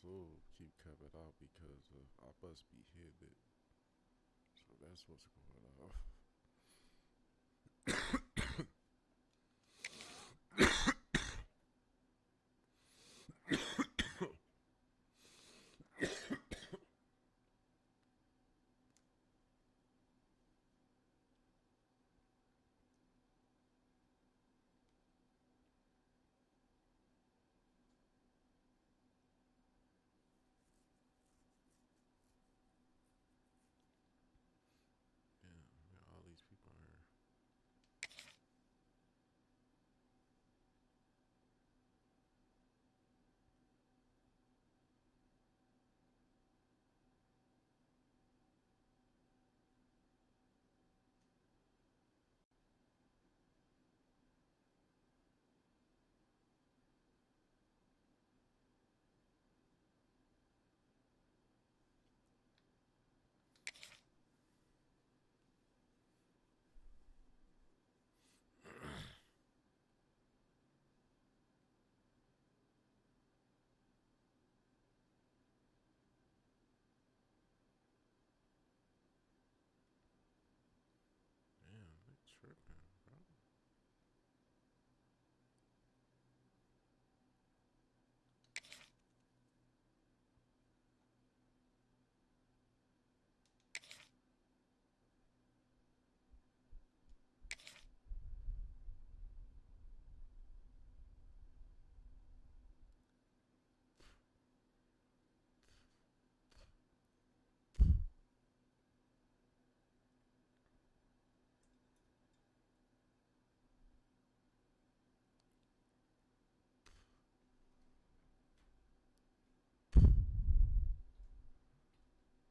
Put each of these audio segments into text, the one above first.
Zoom keep coming out because I must be hitting it. So that's what's going on. Yeah, all these people are damn, they tripping, bro.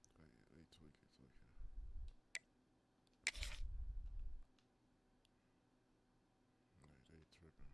Oh, yeah, they tweaking. They tripping.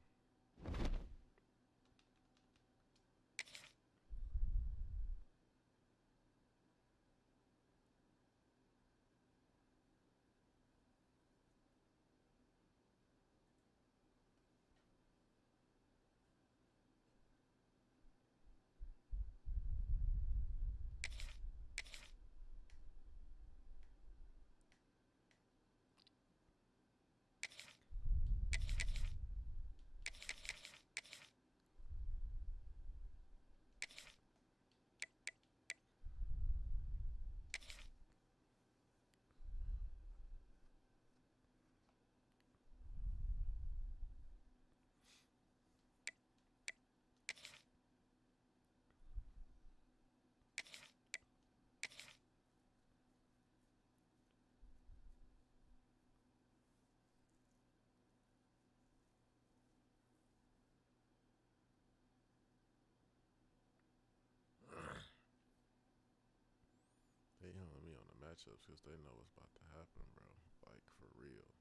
They yelling me on the matchups because they know what's about to happen, bro. Like, for real.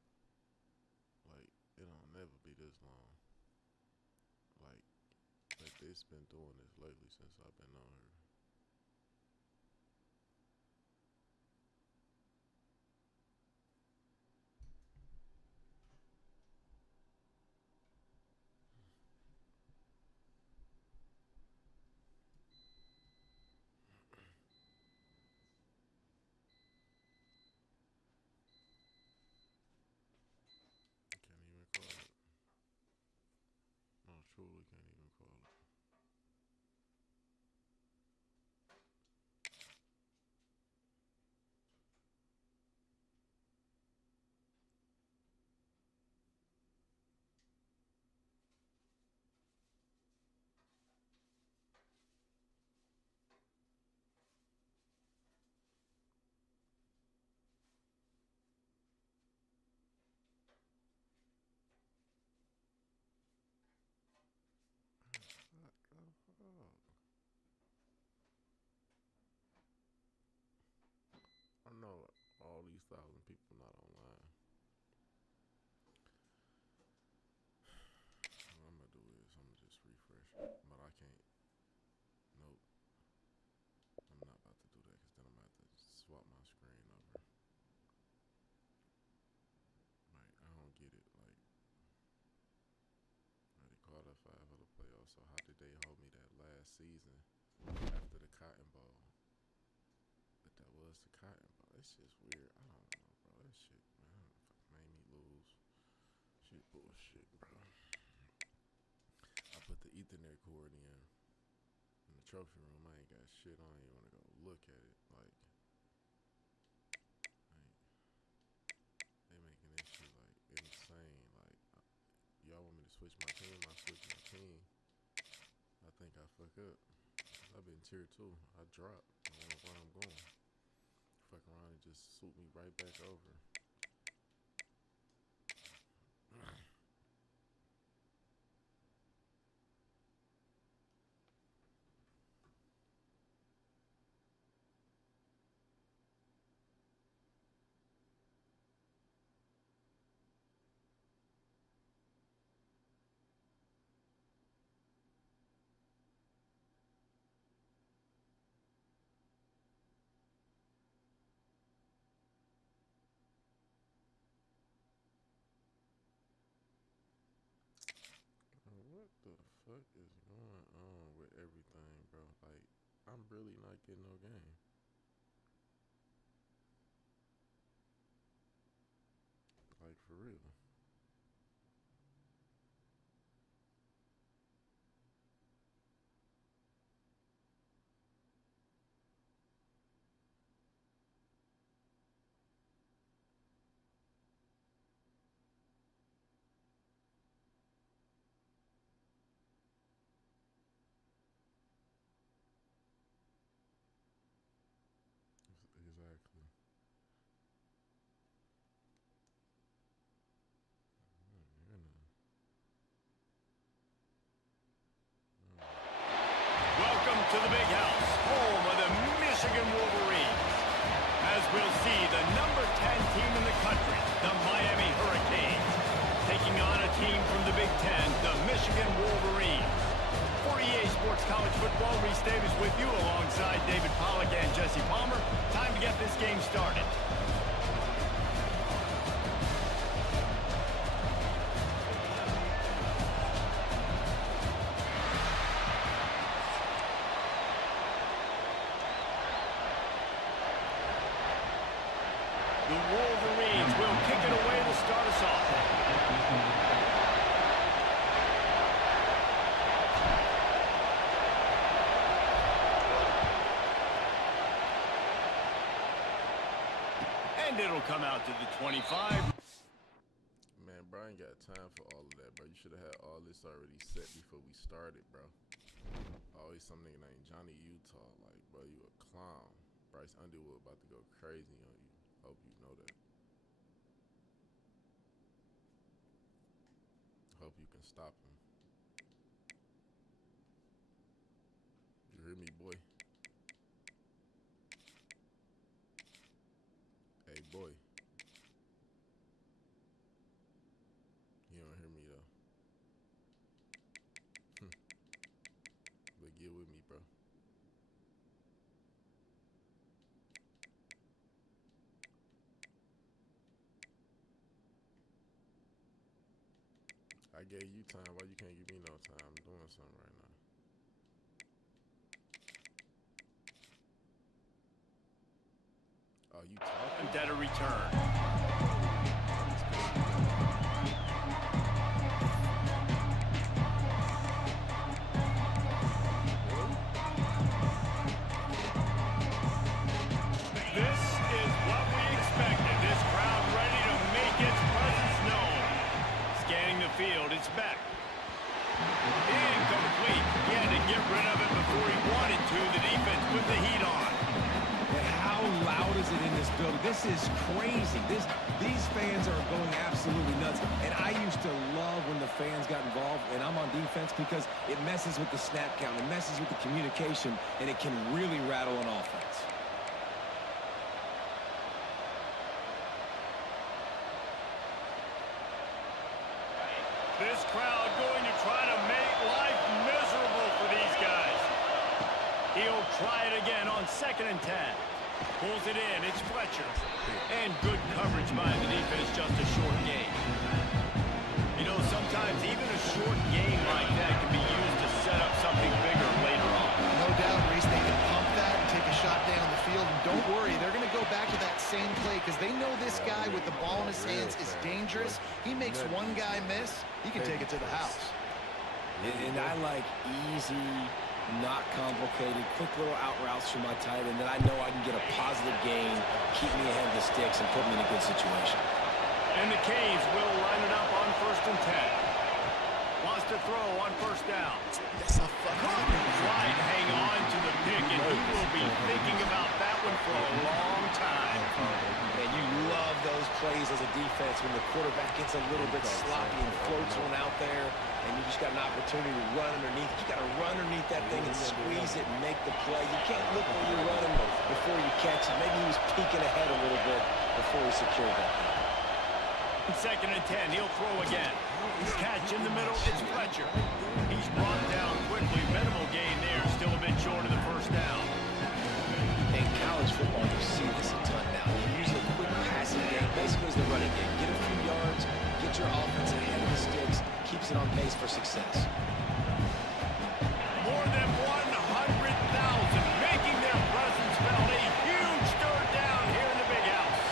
Like, it don't never be this long. Like they've been doing this lately since I've been on here. Can't even call it. No, truly can't even call it. What the fuck? I know all these 1,000 people not online. What I'm gonna do is I'm gonna just refresh it, but I can't. Nope. I'm not about to do that because then I'm gonna have to swap my screen over. Like, I don't get it. Like, they qualified for the playoffs, so how did they hold me that last season after it's the cotton, bro. That shit's weird. I don't know, bro. That shit, man, made me lose. Shit, bullshit, bro. I put the Ethernet cord in the trophy room. I ain't got shit. I don't even want to go look at it. Like, they making this shit like insane. Like, y'all want me to switch my team? I switch my team. I think I fuck up. I've been tier 2. I dropped. I don't know where I'm going. Fuck around and just swoop me right back over. What the fuck is going on with everything, bro? Like, I'm really not getting no game. Like, for real. Exactly. Welcome to the big house, home of the Michigan Wolverines. As we'll see, the number 10 team in the country, the Miami Hurricanes, taking on a team from the Big Ten, the Michigan Wolverines. For EA Sports College Football, Reese Davis with you alongside David Pollack and Jesse Palmer. Time to get this game started. The Wolverines will kick it away to start us off. And it'll come out to the 25. Man, bro, I ain't got time for all of that, bro. You should have had all this already set before we started, bro. Always some nigga named Johnny Utah. Like, bro, you a clown. Bryce Underwood about to go crazy on you. Hope you know that. Hope you can stop him. You hear me, boy? Hey, boy. You don't hear me, though. But get with me, bro. I gave you time. Why you can't give me no time? I'm doing something right now. Oh, you talking? And at a return. This is what we expected. This crowd ready to make its presence known. Scanning the field, it's back. Incomplete. He had to get rid of it before he wanted to. The defense put the heat on. And how loud is it in this building? This is crazy. These fans are going absolutely nuts. And I used to love when the fans got involved, and I'm on defense because it messes with the snap count. It messes with the communication, and it can really rattle an offense. This crowd going to try to make life miserable for these guys. He'll try it again on 2nd and 10. Pulls it in. It's Fletcher. And good coverage by the defense, just a short gain. You know, sometimes even a short gain like that can be used to set up something bigger later on. No doubt, Reese, they can pump that and take a shot down the field. And don't worry, they're going to his hands is dangerous. He makes one guy miss, he can take it to the house. And I like easy, not complicated, quick little out routes from my tight end that I know I can get a positive gain, keep me ahead of the sticks, and put me in a good situation. And the Canes will line it up on 1st and 10. Wants to throw on 1st down. That's a fucking Try to hang on to the pick, and he will be thinking about that one for a long time. And you love those plays as a defense when the quarterback gets a little bit sloppy and floats one out there, and you just got an opportunity to run underneath. You got to run underneath that thing and squeeze it and make the play. You can't look where you're running before you catch it. Maybe he was peeking ahead a little bit before he secured that thing. 2nd and 10, he'll throw again. Catch in the middle, it's Fletcher. He's brought down quickly. Minimal gain there, still a bit short of the 1st down. In college football, you see this a ton now. You use a quick passing game, basically as the running game. Get a few yards, get your offense ahead of the sticks, keeps it on pace for success. More than 100,000 making their presence felt. A huge 3rd down here in the big house.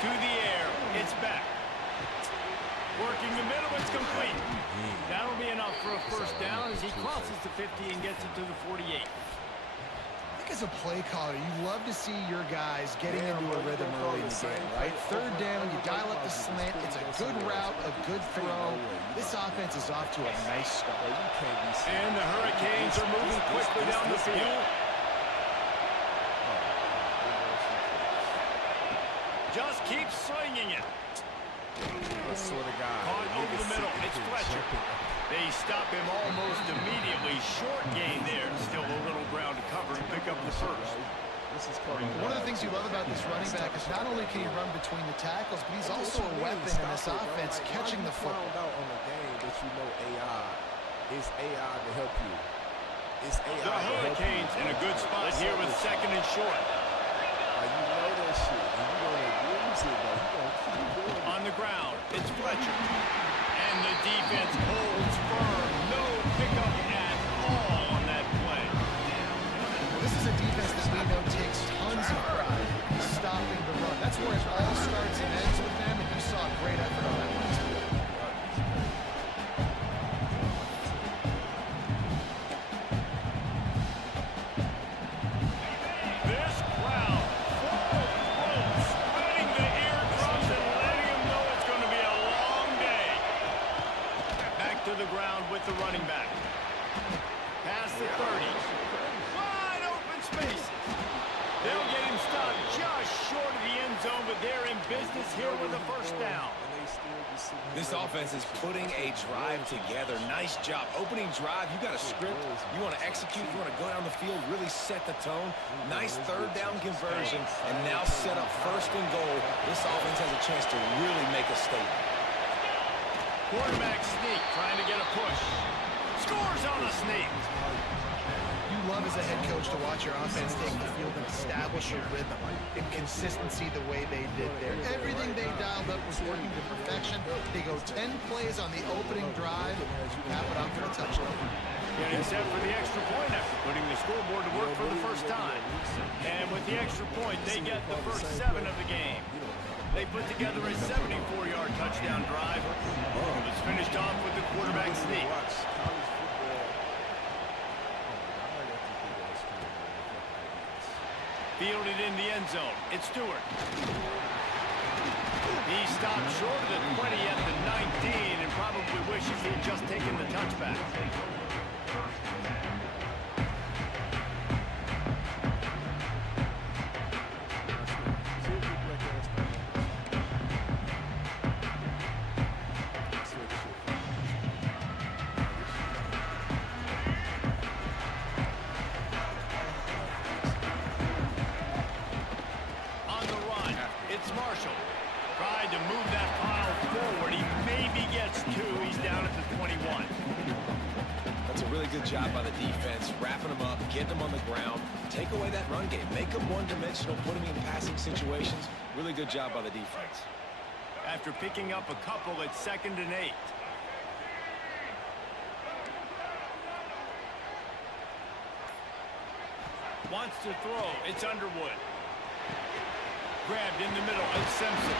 To the air, it's back. Working the middle, it's complete. That'll be enough for a 1st down as he crosses the 50 and gets it to the 48. I think as a play caller, you love to see your guys getting into a rhythm early in the game, right? 3rd down, you dial up the slant. It's a good route, a good throw. This offense is off to a nice start. And the Hurricanes are moving quickly down the field. Just keep slinging it. I swear to God. Caught over the middle. It's Fletcher. They stop him almost immediately. Short gain there. Still a little ground to cover and pick up the 1st. One of the things you love about this running back is not only can he run between the tackles, but he's also a weapon in this offense, catching the football. Out on the game that you know AI. It's AI to help you. It's AI the Hurricanes in a good spot here with 2nd and short. You know that shit. And you know that use it, though. You gonna keep doing it. On the ground, it's Fletcher. And the defense holds firm. No pickup at all on that play. Well, this is a defense that we know takes tons of pride in stopping the run. That's where it all starts and ends with them, and you saw a great effort on that one. This crowd full throat, spreading the eardrums and letting them know it's going to be a long day. Back to the ground with the running back. Past the 30. Wide open spaces. They'll get him stopped just short of the end zone, but they're in business here with a 1st down. This offense is putting a drive together. Nice job. Opening drive, you got a script. You want to execute. You want to go down the field, really set the tone. Nice 3rd down conversion, and now set up 1st and goal. This offense has a chance to really make a statement. Quarterback sneak, trying to get a push. Scores on the sneak. You love as a head coach to watch your offense take the field and establish a rhythm and consistency the way they did there. Everything they dialed up was working to perfection. They go 10 plays on the opening drive, cap it off for a touchdown. Getting set for the extra point after putting the scoreboard to work for the 1st time. And with the extra point, they get the first 7 of the game. They put together a 74-yard touchdown drive. It was finished off with the quarterback sneak. Fielded in the end zone. It's Stewart. He stopped short of the 20 at the 19 and probably wishes he had just taken the touchback. Tried to move that pile forward. He maybe gets 2. He's down at the 21. That's a really good job by the defense, wrapping them up, getting them on the ground, take away that run game, make them one-dimensional, put them in passing situations. Really good job by the defense. After picking up a couple at 2nd and 8. Wants to throw. It's Underwood. Grabbed in the middle. It's Simpson.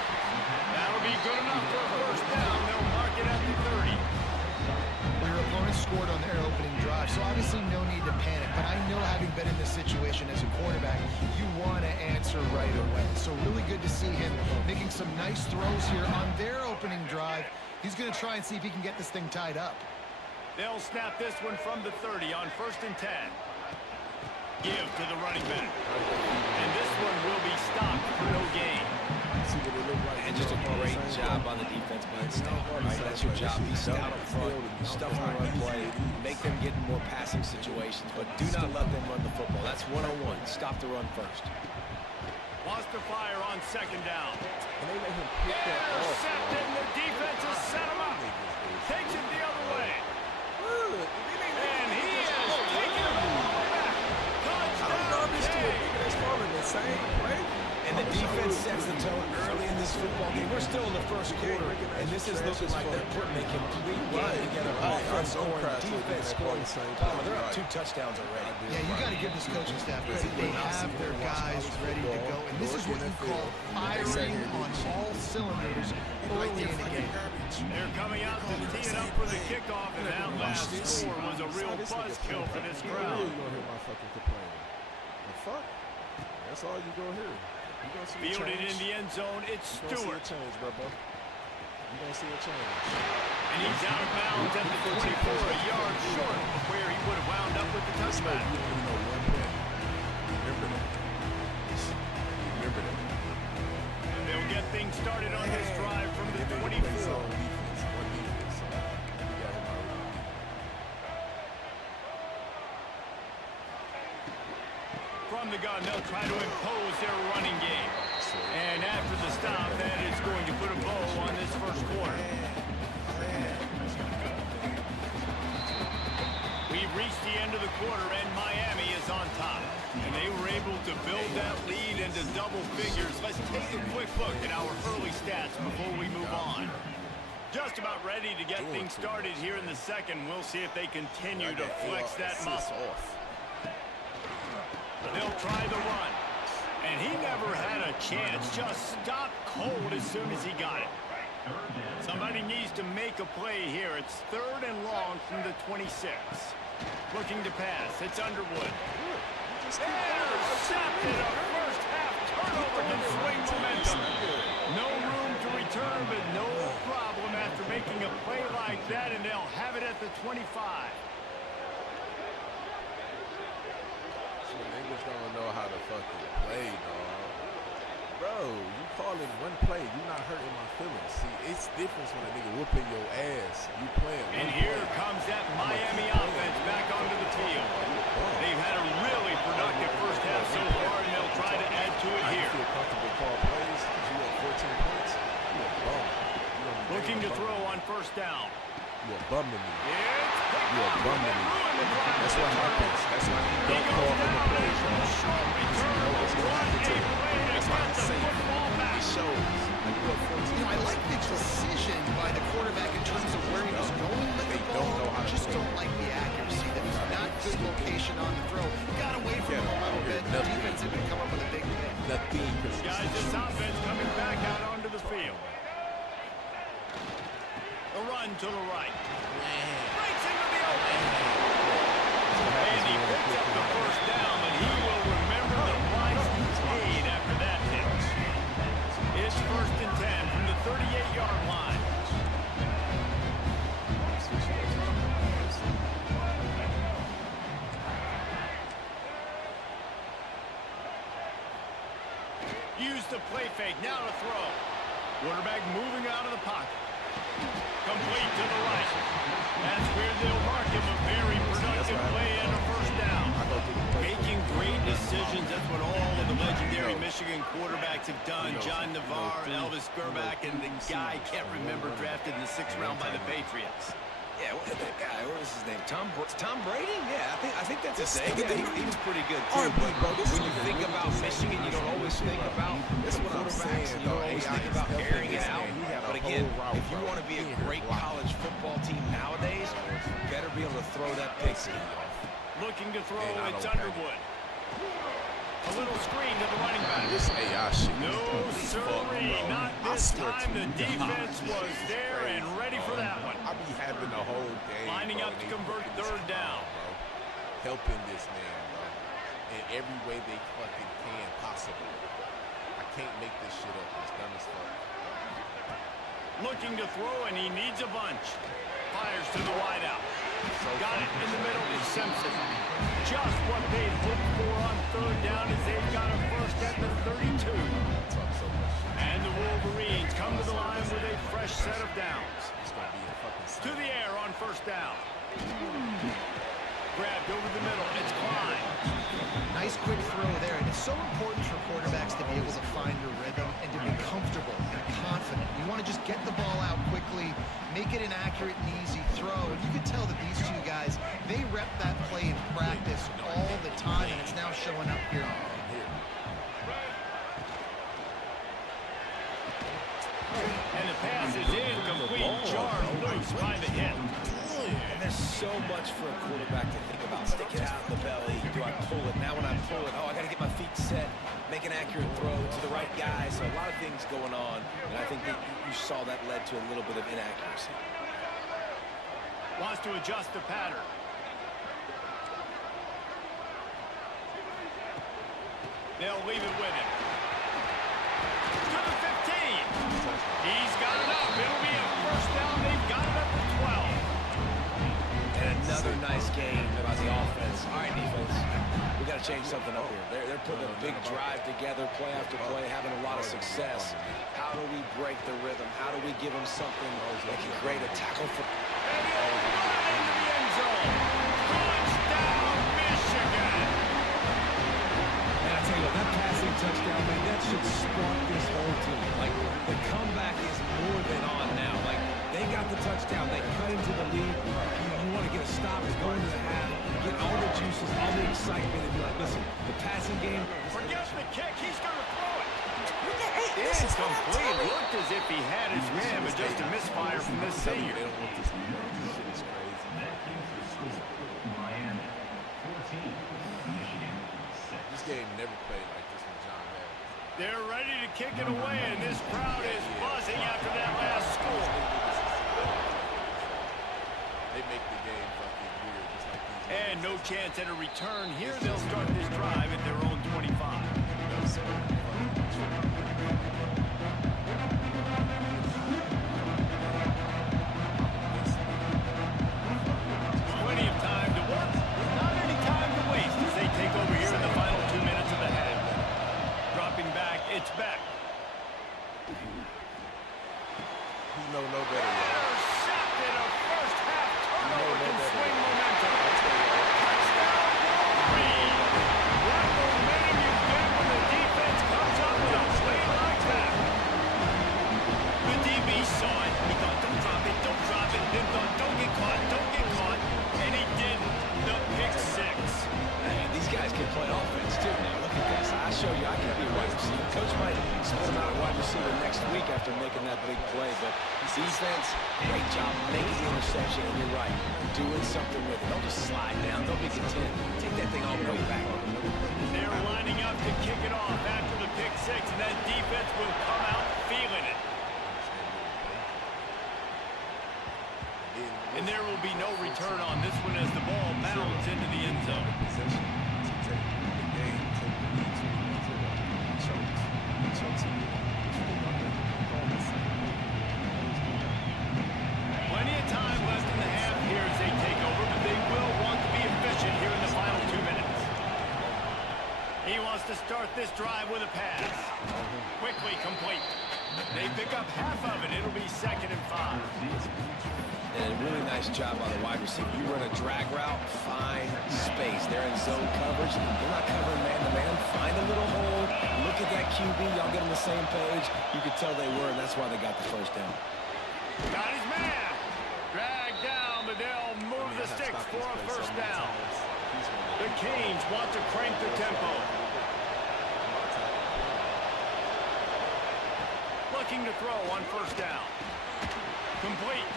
That'll be good enough for a first down. They'll mark it at the 30. Your opponent scored on their opening drive, so obviously no need to panic. But I know, having been in this situation as a quarterback, you want to answer right away. So really good to see him making some nice throws here on their opening drive. He's going to try and see if he can get this thing tied up. They'll snap this one from the 30 on 1st and 10. Give to the running back. And this one will be stopped for no gain. And just a great job on the defense being stout. Right? That's your job. Be stout up front. Stuff the run play. Make them get in more passing situations, but do not let them run the football. That's one-on-one. Stop the run first. Wants to fire on 2nd down. And they let him pick that off. Intercepted. The defense has set him up. Takes it the other way. And he is taking it all the way back. Touchdown. And the defense sets the tone early in this football game. We're still in the first quarter, and this is looking like they're putting a complete game together. Offense scoring, defense scoring. They're up 2 touchdowns already. Yeah, you got to give this coaching staff credit. They have their guys ready to go, and this is what you call firing on all cylinders early in the game. They're coming out to tee it up for the kickoff, and that last score was a real buzzkill for this crowd. You gonna hear my fucking complaining? The fuck? That's all you gonna hear. You gonna see a Fielded change. in the end zone, it's You Stewart. gonna see a change, bro. You gonna see a change. And he's out of bounds at the 24, a yard short of where he would have wound up with the touchback. You only know one play. Remember that. Remember that. And they'll get things started on this drive from the 24. Defense, one defense. So we got him already. From the gun, they'll try to impose their running game. And after the stop, that is going to put a bow on this first quarter. We've reached the end of the quarter, and Miami is on top. And they were able to build that lead into double figures. Let's take a quick look at our early stats before we move on. Just about ready to get things started here in the second. We'll see if they continue to flex that muscle. They'll try the run. And he never had a chance. Just stopped cold as soon as he got it. Somebody needs to make a play here. It's 3rd and long from the 26. Looking to pass. It's Underwood. Intercepted. A first half turnover can swing momentum. No room to return, but no problem after making a play like that, and they'll have it at the 25. Niggas don't know how to fucking play, dog. Bro, you calling one play, you not hurting my feelings. See, it's different when a nigga whooping your ass. You playing one And here play. comes that Miami offense back onto the field. They've had a really productive first half so far, and they'll try to add to it here. I feel comfortable call plays because you have 14 points. You a bum. Looking to throw on 1st down. You a bum to me. You You a bum to me. That's what happens. That's why you don't call on the plays, bro. You know what's going to happen to you. That's why I say it shows. Like you have 14 You know, I like the decision by the quarterback in terms of where he was going with the ball. don't know how to Just throw. don't like the accuracy. That was not good location on the throw. Got away from him a little bit. The defense had to come up with a big play. Nothing. Guys, this offense coming back out onto the field. A run to the right. Breaks into the open. And he picks up the first down, and he will remember the price he paid after that pitch. It's 1st and 10 from the 38-yard line. Use the play fake, now to throw. Quarterback moving out of the pocket. Complete to the right. That's where they'll mark him a very productive play and a first down. Making great decisions, that's what all of the legendary Michigan quarterbacks have done. John Navarre, Elvis Gerbach, and the guy I can't remember drafted in the 6th round by the Patriots. Yeah, what that guy? What was his name? Tom Brady? Yeah, I think that's his name. Yeah, he was pretty good too. But when you think about Michigan, you don't always think about the quarterbacks. You don't always think about airing it out. But again, if you want to be a great college football team nowadays, you better be able to throw that pick scheme off. Looking to throw, it's Underwood. A little screen to the running back. This AI shit. No, sirree, not this time. The defense was there and ready for that one. I be having the whole game. Lining up to convert third down. Bro. Helping this man, bro. In every way they fucking can possible. I can't make this shit up. It's dumb as fuck. Looking to throw, and he needs a bunch. Fires to the wideout. Got it in the middle to Simpson. Just what they'd hoped for on third down as they've got a first at the 32. And the Wolverines come to the line with a fresh set of downs. To the air on first down. Grabbed over the middle. It's Klein. Nice quick throw there, and it's so important for quarterbacks to be able to find your rhythm and to be comfortable and confident. You want to just get the ball out quickly, make it an accurate and easy throw. And you can tell that these two guys, they rep that play in practice all the time, and it's now showing up here. And the pass is incomplete. Jarred loose by the hit. And there's so much for a quarterback to think about. Stick it out of the belly. Do I pull it? Now when I pull it, oh, I got to get my feet set, make an accurate throw to the right guy. So a lot of things going on. And I think that you saw that led to a little bit of inaccuracy. Wants to adjust the pattern. They'll leave it with him. To the 15. He's got it up. It'll be a first down. They've got it up to 12. And another nice game by the offense. All right, defense. We got to change something up here. They're putting a big drive together, play after play, having a lot of success. How do we break the rhythm? How do we give them something that can create a tackle for... And he'll run into the end zone. Touchdown, Michigan. And I tell you what, that passing touchdown, man, that should spark this whole team. Like, the comeback is more than on now. Like, they got the touchdown. They cut into the lead. You want to get a stop, go into the half, get all the juices, all the excitement, and be like, listen, the passing game... Forget the kick. He's going to throw it. Incomplete. Looked as if he had his man, but just a misfire from this senior. They don't want this shit is crazy. This game never played like this with John Madden. They're ready to kick it away, and this crowd is buzzing after that last score. They make the game fucking weird, just like these. And no chance at a return here. They'll start this drive at their own 25. Plenty of time to work. Not any time to waste as they take over here in the final 2 minutes of the half. Dropping back, it's back. You know no better, y'all. Intercepted a first half turnover can swing momentum. Touchdown, Wolverine. What momentum you get when the defense comes up with a play like that. The DB saw it. He thought, don't drop it, don't drop it. Then thought, don't get caught, don't get caught. And he did the pick six. Man, these guys can play offense, too. Now, look at this. I show you I can be a wide receiver. Coach might split him out a wide receiver next week after making that big play, but defense, great job making the interception, and you're right, doing something with it. Don't just slide down. Don't be content. Take that thing all the way back. They're lining up to kick it off after the pick six, and that defense will come out feeling it. And there will be no return on this one as the ball bounds into the end zone. Plenty of time left in the half here as they take over, but they will want to be efficient here in the final 2 minutes. He wants to start this drive with a pass. Quickly complete. They pick up half of it. It'll be 2nd and 5. And a really nice job by the wide receiver. You run a drag route, find space. They're in zone coverage. They're not covering man-to-man. Find a little hole. Look at that QB. Y'all get on the same page. You could tell they were, and that's why they got the first down. Got his man. Dragged down, but they'll move the sticks for a first down. The Canes want to crank the tempo. Looking to throw on first down. Complete.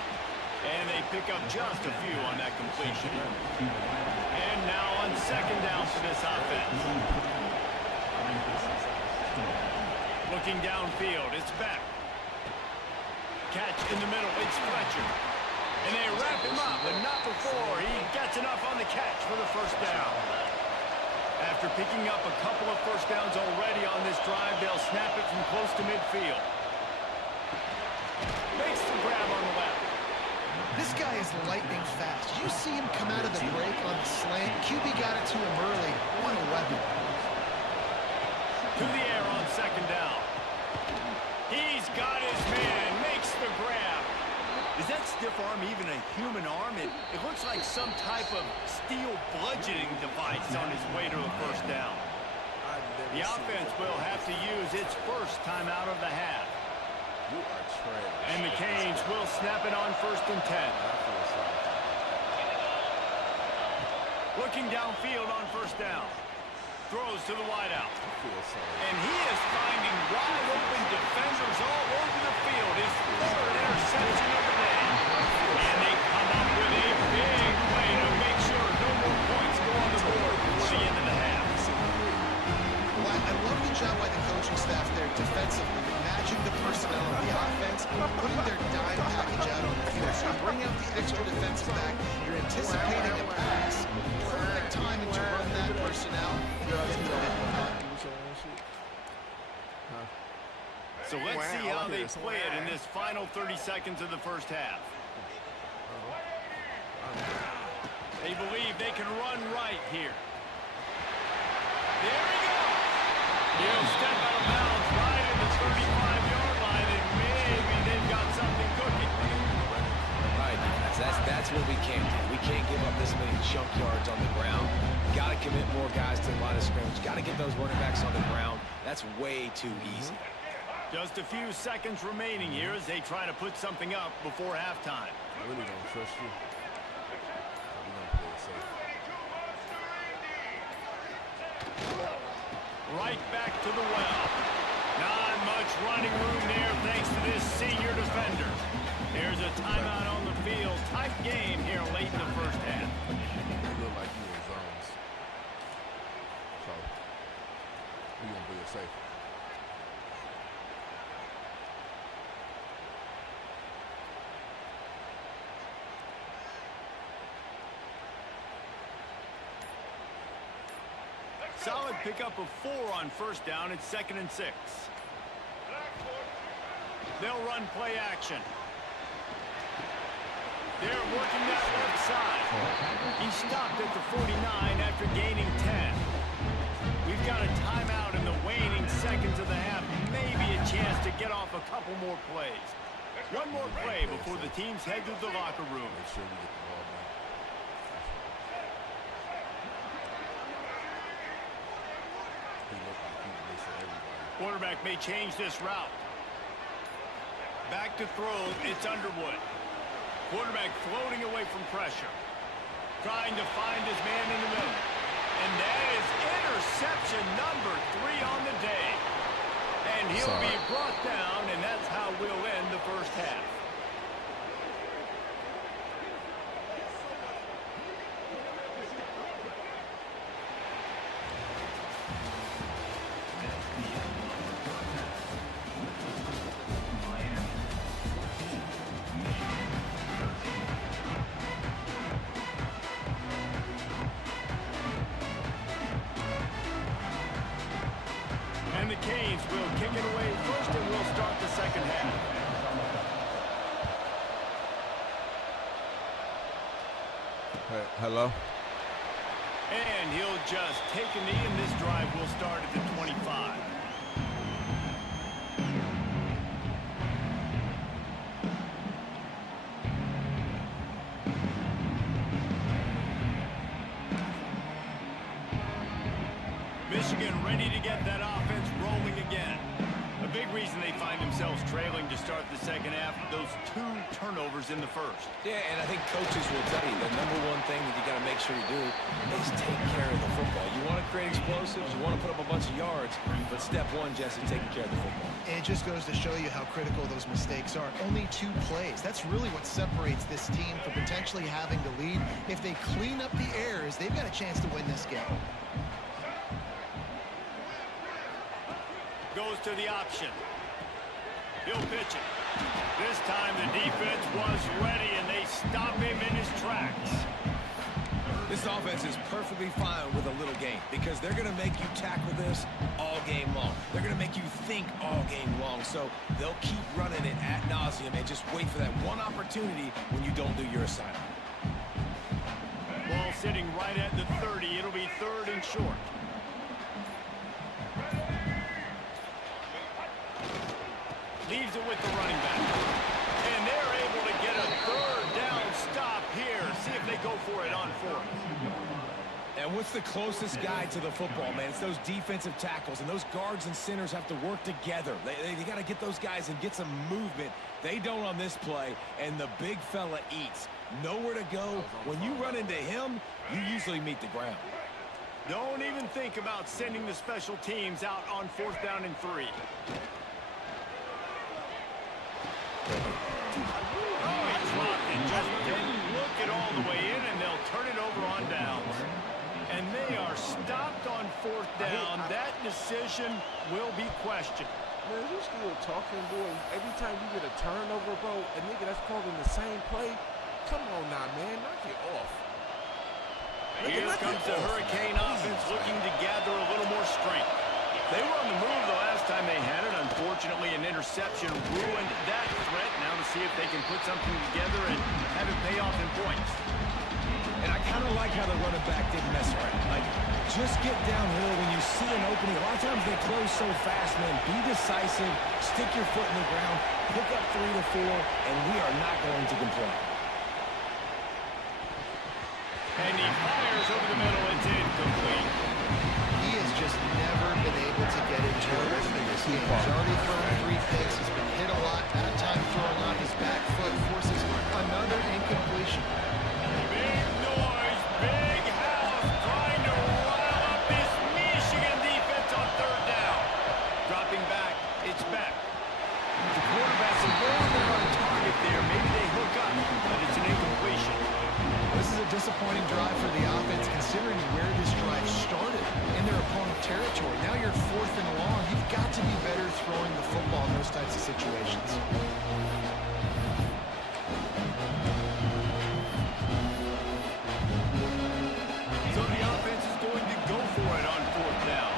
And they pick up just a few on that completion. And now on second down for this offense. Looking downfield, it's Beck. Catch in the middle, it's Fletcher. And they wrap him up, but not before he gets enough on the catch for the first down. After picking up a couple of first downs already on this drive, they'll snap it from close to midfield. Makes the grab on the left. This guy is lightning fast. You see him come out of the break on the slant. QB got it to him early. What a weapon. To the air on second down. He's got his man. Makes the grab. Is that stiff arm even a human arm? It looks like some type of steel bludgeoning device on his way to a first down. The offense will have to use its first timeout of the half. You are trash. And the Canes will snap it on 1st and 10. Looking downfield on first down. Throws to the wideout. And he is finding wide open defenders all over the field. His 3rd interception of the day. And they come up with a big play to make sure no more points go on the board before the end of the half. Well, I love the job by the coaching staff there defensively, matching the personnel of the offense, putting their dime package out on the field. So you bring out the extra defensive back, you're anticipating a pass, perfect timing to run that personnel. So let's see how they play it in this final 30 seconds of the first half. They believe they can run right here. There he goes. He'll step out of bounds right in the 35-yard line, and maybe they've got something cooking. Right, that's what we can't do. We can't give up this many junk yards on the ground. Got to commit more guys to the line of scrimmage. Got to get those running backs on the ground. That's way too easy. Just a few seconds remaining here as they try to put something up before halftime. I really don't trust you. We're going to play it safe. Right back to the well. Not much running room there thanks to this senior defender. There's a timeout on the field. Tight game here late in the first half. You look like you in zones. So, we're going to play it safe. Solid pickup of 4 on first down. It's 2nd and 6. They'll run play action. They're working that left side. He stopped at the 49 after gaining 10. We've got a timeout in the waning seconds of the half. Maybe a chance to get off a couple more plays. One more play before the teams head to the locker room. Make sure we get the ball back. He looked like he was missing everybody. Quarterback may change this route. Back to throw, it's Underwood. Quarterback floating away from pressure. Trying to find his man in the middle. And that is interception number 3 on the day. And he'll be brought down, and that's how we'll end the first half. And the Canes will kick it away first, and we'll start the second half. Hey, hello? And he'll just take a knee, and this drive will start at the 25. Michigan ready to get that offense rolling again. A big reason they find themselves trailing to start the second half, those 2 turnovers in the first. Yeah, and I think coaches will tell you the number one thing that you got to make sure you do, is take care of the football. You want to create explosives, you want to put up a bunch of yards, but step one, Jesse, taking care of the football. And it just goes to show you how critical those mistakes are. Only 2 plays. That's really what separates this team from potentially having to lead. If they clean up the errors, they've got a chance to win this game. Goes to the option. He'll pitch it. This time the defense was ready, and they stop him in his tracks. This offense is perfectly fine with a little game because they're going to make you tackle this all game long. They're going to make you think all game long, so they'll keep running it ad nauseum and just wait for that one opportunity when you don't do your assignment. Ball sitting right at the 30. It'll be 3rd and short. Leaves it with the running back. And they're able to get a 3rd down stop here. See if they go for it on 4th. And what's the closest guy to the football, man? It's those defensive tackles, and those guards and centers have to work together. They got to get those guys and get some movement. They don't on this play, and the big fella eats. Nowhere to go. When you run into him, you usually meet the ground. Don't even think about sending the special teams out on 4th down and 3. Oh, he dropped it. Just didn't look it all the way in, and they'll turn it over on downs. And they are stopped on 4th down. That decision will be questioned. Man, you still talking, boy. Every time you get a turnover, bro, a nigga that's calling the same play, come on now, man. Knock it off. Here comes the Hurricane offense looking to gather a little more strength. They were on the move the last time they had it. Unfortunately, an interception ruined that threat. Now to see if they can put something together and have it pay off in points. And I kind of like how the running back didn't mess around. Like, just get downhill when you see an opening. A lot of times they close so fast, man. Be decisive, stick your foot in the ground, pick up 3 to 4, and we are not going to complain. And he fires over the middle. It's incomplete. He has just never been able to get into a rhythm in this game. He's already thrown 3 picks. He's been hit a lot. That time throwing off his back foot forces another incompletion. Big noise, big house, trying to rile up this Michigan defense on 3rd down. Dropping back, it's back. The quarterback's a little bit on target there. Maybe they hook up, but it's an incompletion. This is a disappointing drive for the offense, considering where this drive started in their opponent territory. Now you're 4th and long. You've got to be better throwing the football in those types of situations. So the offense is going to go for it on 4th down.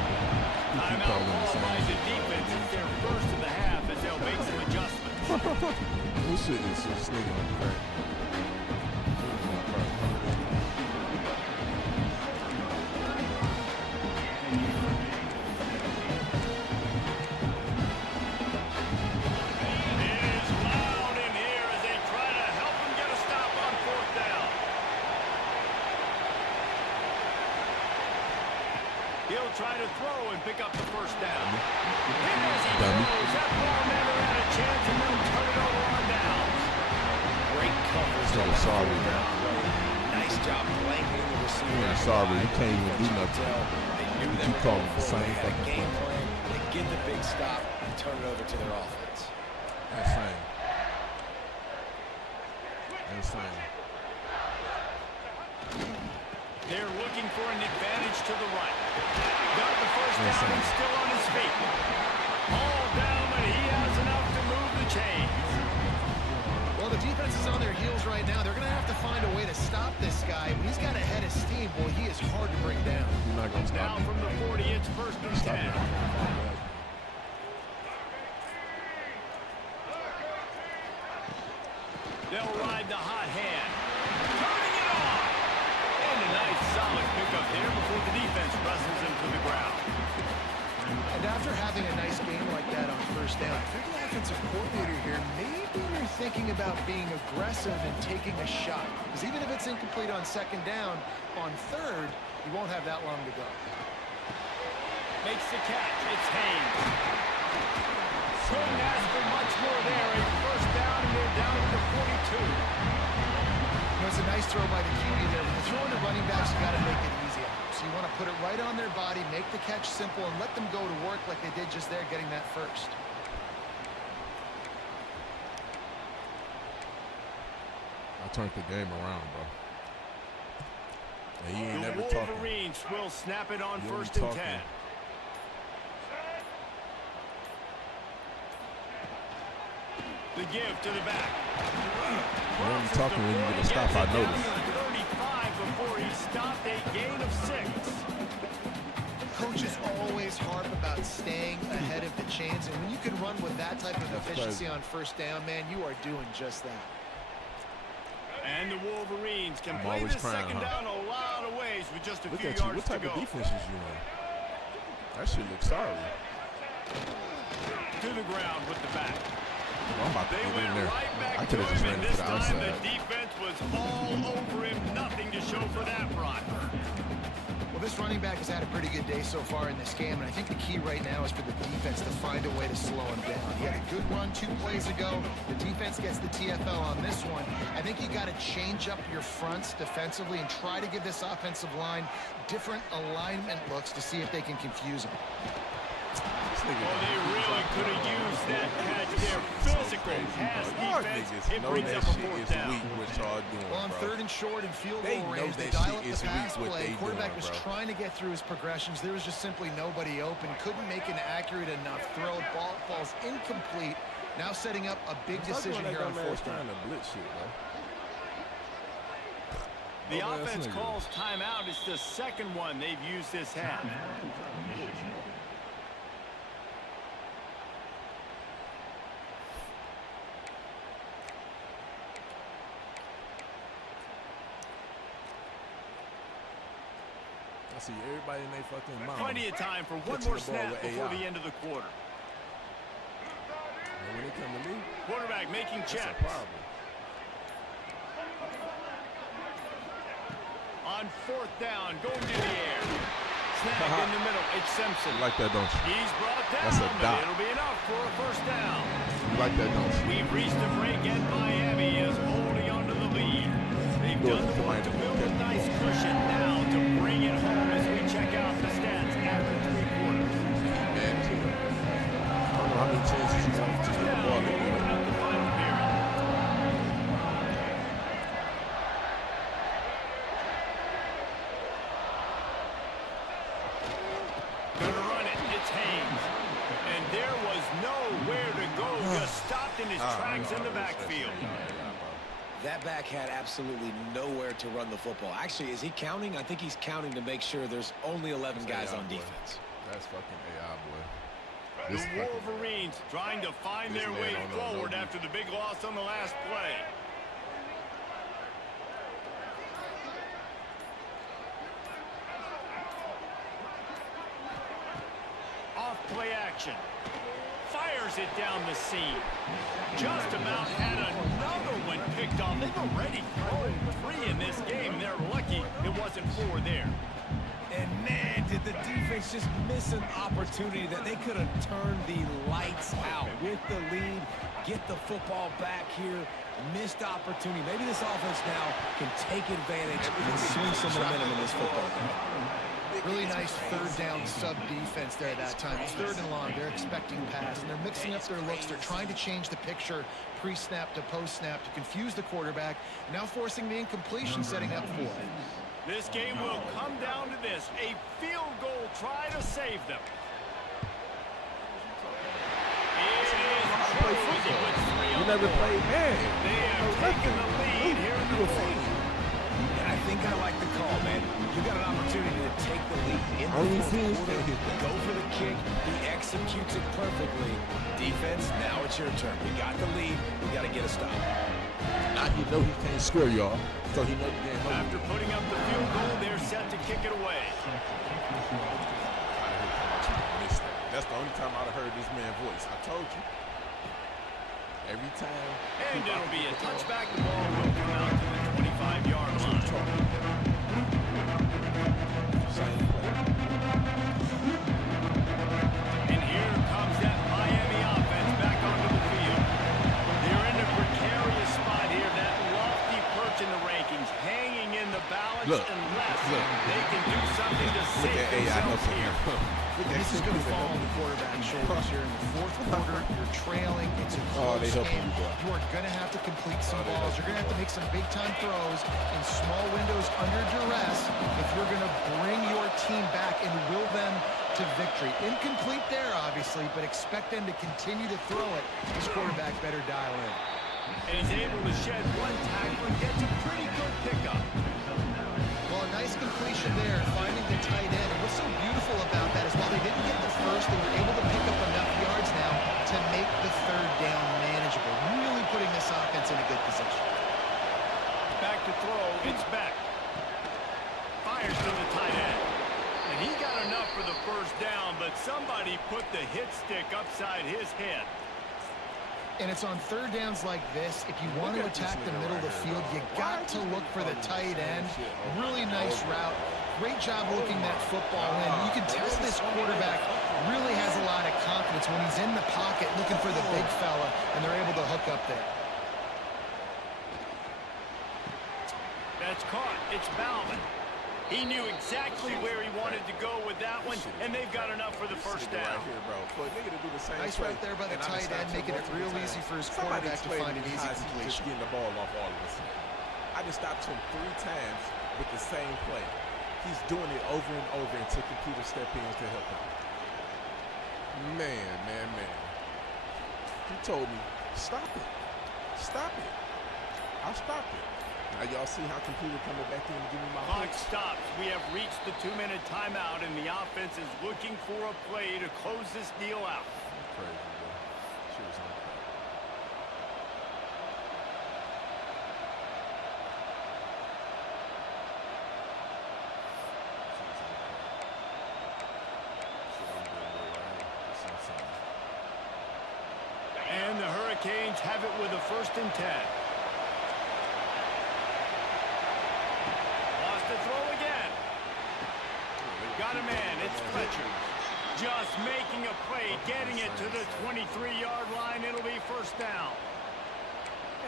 Timeout called by the defense. It's their first of the half as they'll make some adjustments. This shit is just nigga on crack. He'll try to throw and pick up the 1st down. And as he throws, that ball never had a chance, and they'll turn it over on downs. Great coverage. So sorry, man. Nice job blanketing the receiver. Yeah, sorry, you can't even do nothing. They knew they You were call going it the for it. same They had a fucking game play. plan. They get the big stop and turn it over to their offense. That's same. That's same. They're looking for an advantage to the right. Got the 1st down and still on his feet. All down, but he has enough to move the chains. Well, the defense is on their heels right now. They're going to have to find a way to stop this guy. When he's got a head of steam, boy, he is hard to bring down. You're not gonna stop Now me. from the 40, it's 1st and 10. They'll ride the hot hand. Turning it on. And a nice solid pickup there before the defense wrestles him to the ground. And after having a nice game like that on 1st down, if you're the offensive coordinator here, maybe you're thinking about being aggressive and taking a shot. Because even if it's incomplete on 2nd down, on 3rd, you won't have that long to go. Makes the catch. It's Haynes. Couldn't ask for much more there. A 1st down, and they're down to the 42. You know, it's a nice throw by the QB there. When you're throwing to running backs want to put it right on their body, make the catch simple, and let them go to work like they did just there, getting that first. I turned the game around, bro. And you ain't The never talking. Wolverines will snap it on You first ain't and talking. 10. The give to the back. You're only talking when you get a stop, I noticed. 35 before he stopped, a gain of 6. Coaches always harp about staying ahead of the chains, and when you can run with that type of efficiency on first down, man, you are doing just that. And the Wolverines can I'm play always this crying, second huh? down a lot of ways with just a Look few at you. yards What to type go. of defense is you in? That shit looks sorry. To the ground with the back. I'm about to They get went in there. right back I to could have just him, ran and it to this the time outside. the defense was all over him. Nothing to show for that, Brock. Well, this running back has had a pretty good day so far in this game, and I think the key right now is for the defense to find a way to slow him down. He had a good run 2 plays ago. The defense gets the TFL on this one. I think you got to change up your fronts defensively and try to give this offensive line different alignment looks to see if they can confuse him. Well, they really could have used that catch there. Physical pass defense. It brings up a fourth down. What y'all doing, Well, on bro? 3rd and short and field They goal know range, they that dial shit up the is weak, pass what play. they Quarterback doing, was bro. trying to get through his progressions. There was just simply nobody open. Couldn't make an accurate enough throw. Ball falls incomplete. Now setting up a big decision here on 4th down. Trying to blitz shit, bro. The Oh, man, that's offense nigga. calls timeout. It's the second one they've used this half. I see everybody in their fucking mouth. Plenty of time for one Catching more the ball snap with before AI. the end of the quarter. And when they come to me, Quarterback making that's checks. a problem. On 4th down, going to the air. Snap in the middle. It's Simpson. You like that, don't you? He's brought down, That's a but dot. it'll be enough for a first down. You like that, don't you? We've reached a break, and Miami is holding on to the lead. They've Good. done the work to build a nice cushion now to bring it home as we check out the stats after 3 quarters. Man, too. I don't know how many chances you have to get the ball in. At the final period. Gonna run it. It's Haynes. And there was nowhere to go. Just stopped in his tracks in the backfield. That back had absolutely nowhere to run the football. Actually, is he counting? I think he's counting to make sure there's only 11 guys on defense. That's fucking AI, boy. The This fucking Wolverines trying to find This their man way don't know forward no after the big loss on the last play. Off play action. Fires it down the seam. Just about had another one picked off. They've already thrown 3 in this game. They're lucky it wasn't 4 there. And man, did the defense just miss an opportunity that they could have turned the lights out with the lead, get the football back here, missed opportunity. Maybe this offense now can take advantage and swing some momentum in this football game. Really nice 3rd down sub defense there at that time. It's 3rd and long. They're expecting pass, and they're mixing up their looks. They're trying to change the picture pre-snap to post-snap to confuse the quarterback. Now forcing the incompletion, setting up 4th. This game will come down to this. A field goal try to save them. It is crazy with 3 You on never the board. played man. They have taken the lead here in the fourth. And I think I like the call, man. You got an opportunity to take the lead in Only the teams fourth can quarter. hit that. Go for the kick. He executes it perfectly. Defense, now it's your turn. We got the lead. We got to get a stop. Now he know he can't score, y'all. So he know the game. After putting up the field goal, they're set to kick it away. That's the only time I'd have heard this man's voice. I told you. Every time. And it'll be a touchback. The ball will come out to the 25-yard line. Same play. And here comes that Miami offense back onto the field. They're in a precarious spot here. That lofty perch in the rankings, hanging in the balance. Look, unless Look. they can do something to Look save at AI themselves helping here. him. This is going to fall on the quarterback's shoulders here in the fourth quarter. You're trailing. It's a Oh, they close helping game. you, bro. You are going to have to complete some Oh, they balls. helping You're going to have to make some big-time throws in small windows under duress if you're going to bring your team back and will them to victory. Incomplete there, obviously, but expect them to continue to throw it. This quarterback better dial in. And he's able to shed one tackle and gets a pretty good pickup. Well, a nice completion there, finding the tight end. And what's so beautiful about that is while they didn't get the first, they were able to pick up enough yards now to make the third down manageable. Really putting this offense in a good position. Back to throw, it's back. Fires to the tight end. And he got enough for the first down, but somebody put the hit stick upside his head. And it's on third downs like this, if you want to attack the middle of the field, you got to look for the tight end. Really nice route. Great job looking that football in. You can tell this quarterback really has a lot of confidence when he's in the pocket looking for the big fella, and they're able to hook up there. That's caught. It's Bauman. He knew exactly where he wanted to go with that one, and they've got enough for the first down. Right here, bro. For a nigga to do the same Nice play, right there by the and I tight just end, stopped making him it real multiple easy times. for his Somebody quarterback to explain find to an me easy how is he just completion. getting the ball off all of a sudden. I just stopped him 3 times with the same play. He's doing it over and over until computer step in to help him. Man. He told me, stop it. Stop it. I'll stop it. Now y'all see how computer coming back in and giving me my Clock picks? stops. We have reached the 2-minute timeout, and the offense is looking for a play to close this deal out. Crazy, bro. She was on crack. And the Hurricanes have it with a 1st and 10. Lost the throw again. Got a man. It's Fletcher. Just making a play, getting it to the 23-yard line. It'll be 1st down.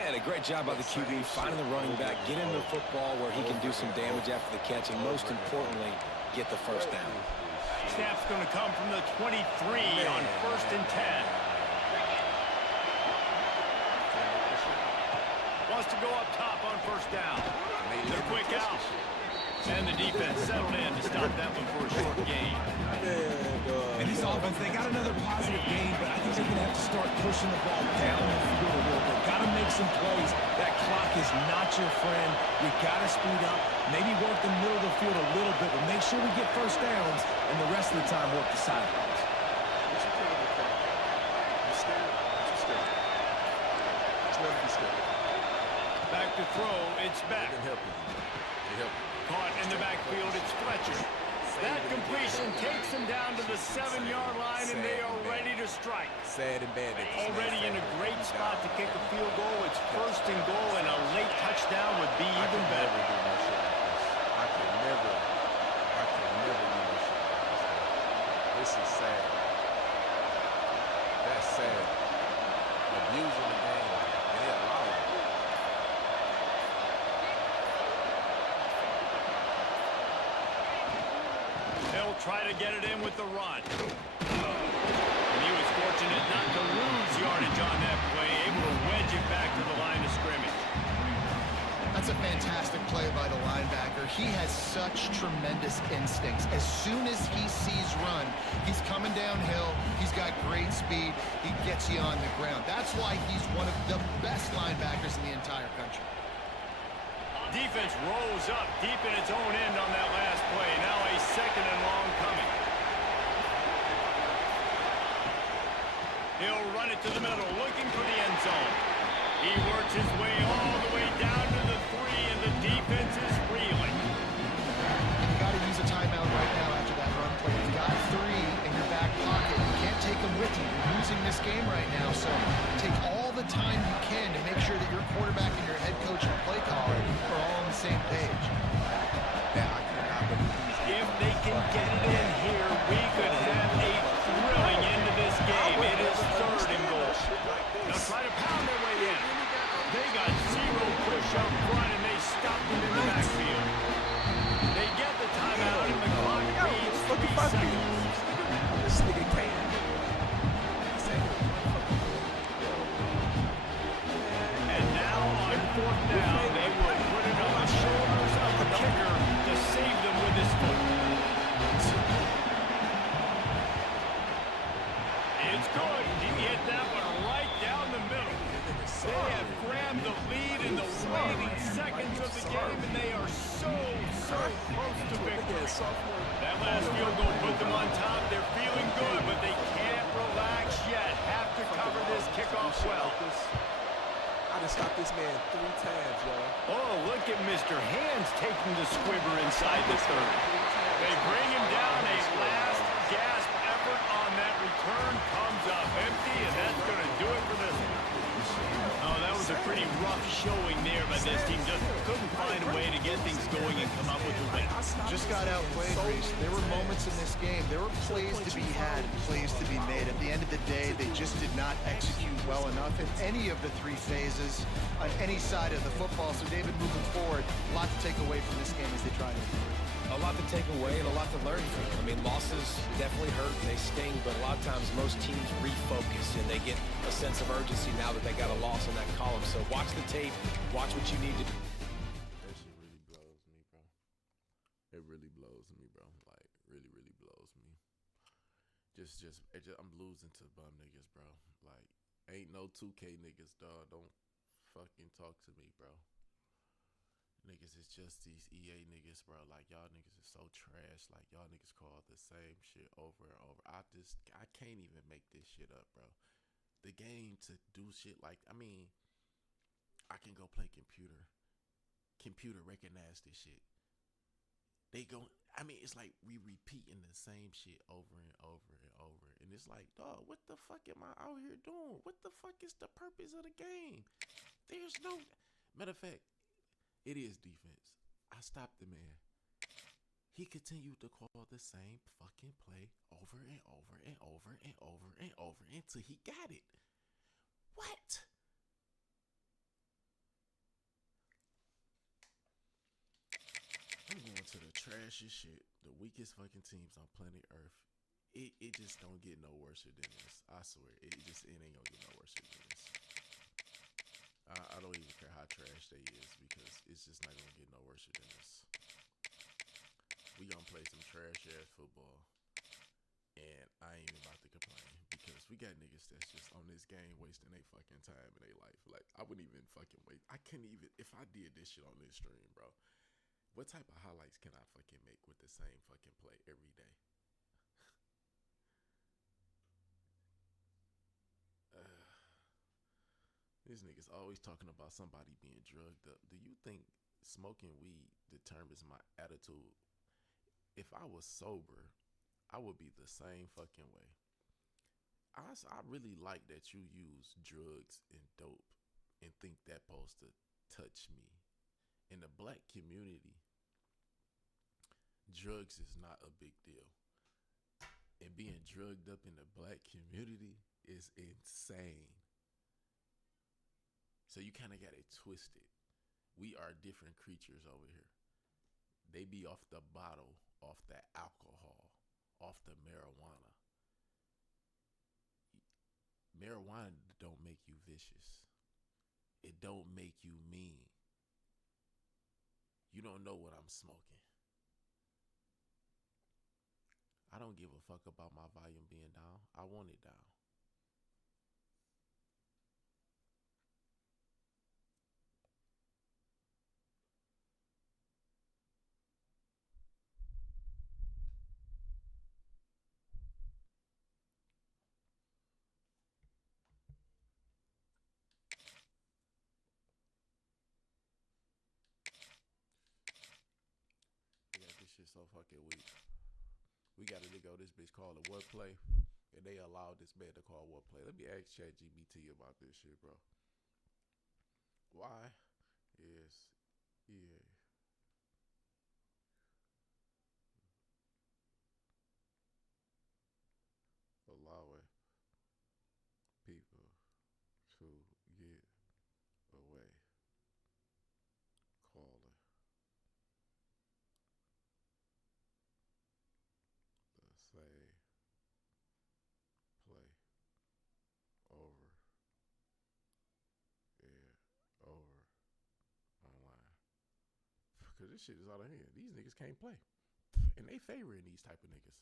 And a great job by the QB, finding the running back, getting him the football where he can do some damage after the catch, and most importantly, get the 1st down. Snap's going to come from the 23 on 1st and 10. Wants to go up top on 1st down. They're quick out. And the defense settled in to stop that one for a short gain. And this offense, they got another positive game, but I think they're going to have to start pushing the ball down the field a little bit. Got to make some plays. That clock is not your friend. You got to speed up, maybe work the middle of the field a little bit, but make sure we get 1st downs, and the rest of the time work the sidelines. Back to throw, it's back. Caught in the backfield, it's Fletcher. That completion takes them down to the 7-yard line, and they are ready to strike. Sad and bad. Already in a great spot to kick a field goal. It's 1st and goal, and a late touchdown would be even better. I could never do no shit like this. This is sad. That's sad. Abusing the game, and they allow it. They'll try to get it in with the run. And he was fortunate not to lose yardage on that play, able to wedge it back to the line of scrimmage. That's a fantastic play by the linebacker. He has such tremendous instincts. As soon as he sees run, he's coming downhill. He's got great speed. He gets you on the ground. That's why he's one of the best linebackers in the entire country. Defense rolls up deep in its own end on that last play. Now a 2nd and long coming. He'll run it to the middle, looking for the end zone. He works his way all the way down to the 3, and the defense is reeling. You got to use a timeout right now after that run play. You've got 3 in your back pocket. You can't take them with you. You're losing this game right now, so take all the time you can to make sure that your quarterback and your head coach and play caller are all on the same page. If they can get it in here, we could have a thrilling end to this game. It is 3rd and goal. They'll try to pound their way in. They got 0 push up front, and they stopped him in the backfield. seconds. This nigga can. And now on fourth down, they will put it on the shoulders of the kicker to save them with his foot. It's good. He hit that one right down the middle. They have grabbed the lead in the waning seconds of the game, and they are so close to victory. That last field goal put them on top. They're feeling good, but they can't relax yet. Have to cover this kickoff well. I just stopped this man 3 times, y'all. Oh, look at Mr. Hands taking the squibber inside the 30. They bring him down. A last gasp effort on that return comes up empty, and that's going to do it for this one. Oh, that was a pretty rough showing there by this team. Just couldn't find a way to get things going and come up with a win. Just got outplayed, Reese. There were moments in this game. There were plays to be had and plays to be made. At the end of the day, they just did not execute well enough in any of the 3 phases on any side of the football. So, David, moving forward, a lot to take away from this game as they try to improve. A lot to take away and a lot to learn from. I mean, losses definitely hurt, they sting, but a lot of times most teams refocus and they get a sense of urgency now that they got a loss in that column. So watch the tape, watch what you need to do. That shit really blows me, bro. It really blows me, bro. Like, really blows me. I'm losing to bum niggas, bro. Like, ain't no 2K niggas, dog. Don't fucking talk to me, bro. Niggas is just these EA niggas, bro. Like, y'all niggas is so trash. Like, y'all niggas call the same shit over and over. I can't even make this shit up, bro. The game to do shit like, I mean, I can go play computer. Computer recognize this shit. They go, I mean, it's like we repeating the same shit over and over and over. And it's like, dog, what the fuck am I out here doing? What the fuck is the purpose of the game? There's no, matter of fact, it is defense. I stopped the man. He continued to call the same fucking play over and over and over and over and over until he got it. What? I'm going to the trashiest shit, the weakest fucking teams on planet Earth. It just don't get no worse than this. I swear, it ain't gonna get no worse than this. I don't even care how trash they is because it's just not gonna get no worse than this. We gonna play some trash ass football, and I ain't even about to complain because we got niggas that's just on this game wasting their fucking time in their life. Like, I wouldn't even fucking wait. I couldn't even if I did this shit on this stream, bro. What type of highlights can I fucking make with the same fucking play every day? These niggas always talking about somebody being drugged up. Do you think smoking weed determines my attitude? If I was sober, I would be the same fucking way. I really like that you use drugs and dope and think that supposed to touch me. In the black community, drugs is not a big deal. And being drugged up in the black community is insane. So you kind of got it twisted. We are different creatures over here. They be off the bottle, off the alcohol, off the marijuana. Marijuana don't make you vicious. It don't make you mean. You don't know what I'm smoking. I don't give a fuck about my volume being down. I want it down. Shit so fucking weak. We got a nigga on this bitch called a what play, and they allowed this man to call what play. Let me ask ChatGPT about this shit, bro. Why is EA allowing people to get away calling the because this shit is out of hand. These niggas can't play. And they favoring these type of niggas.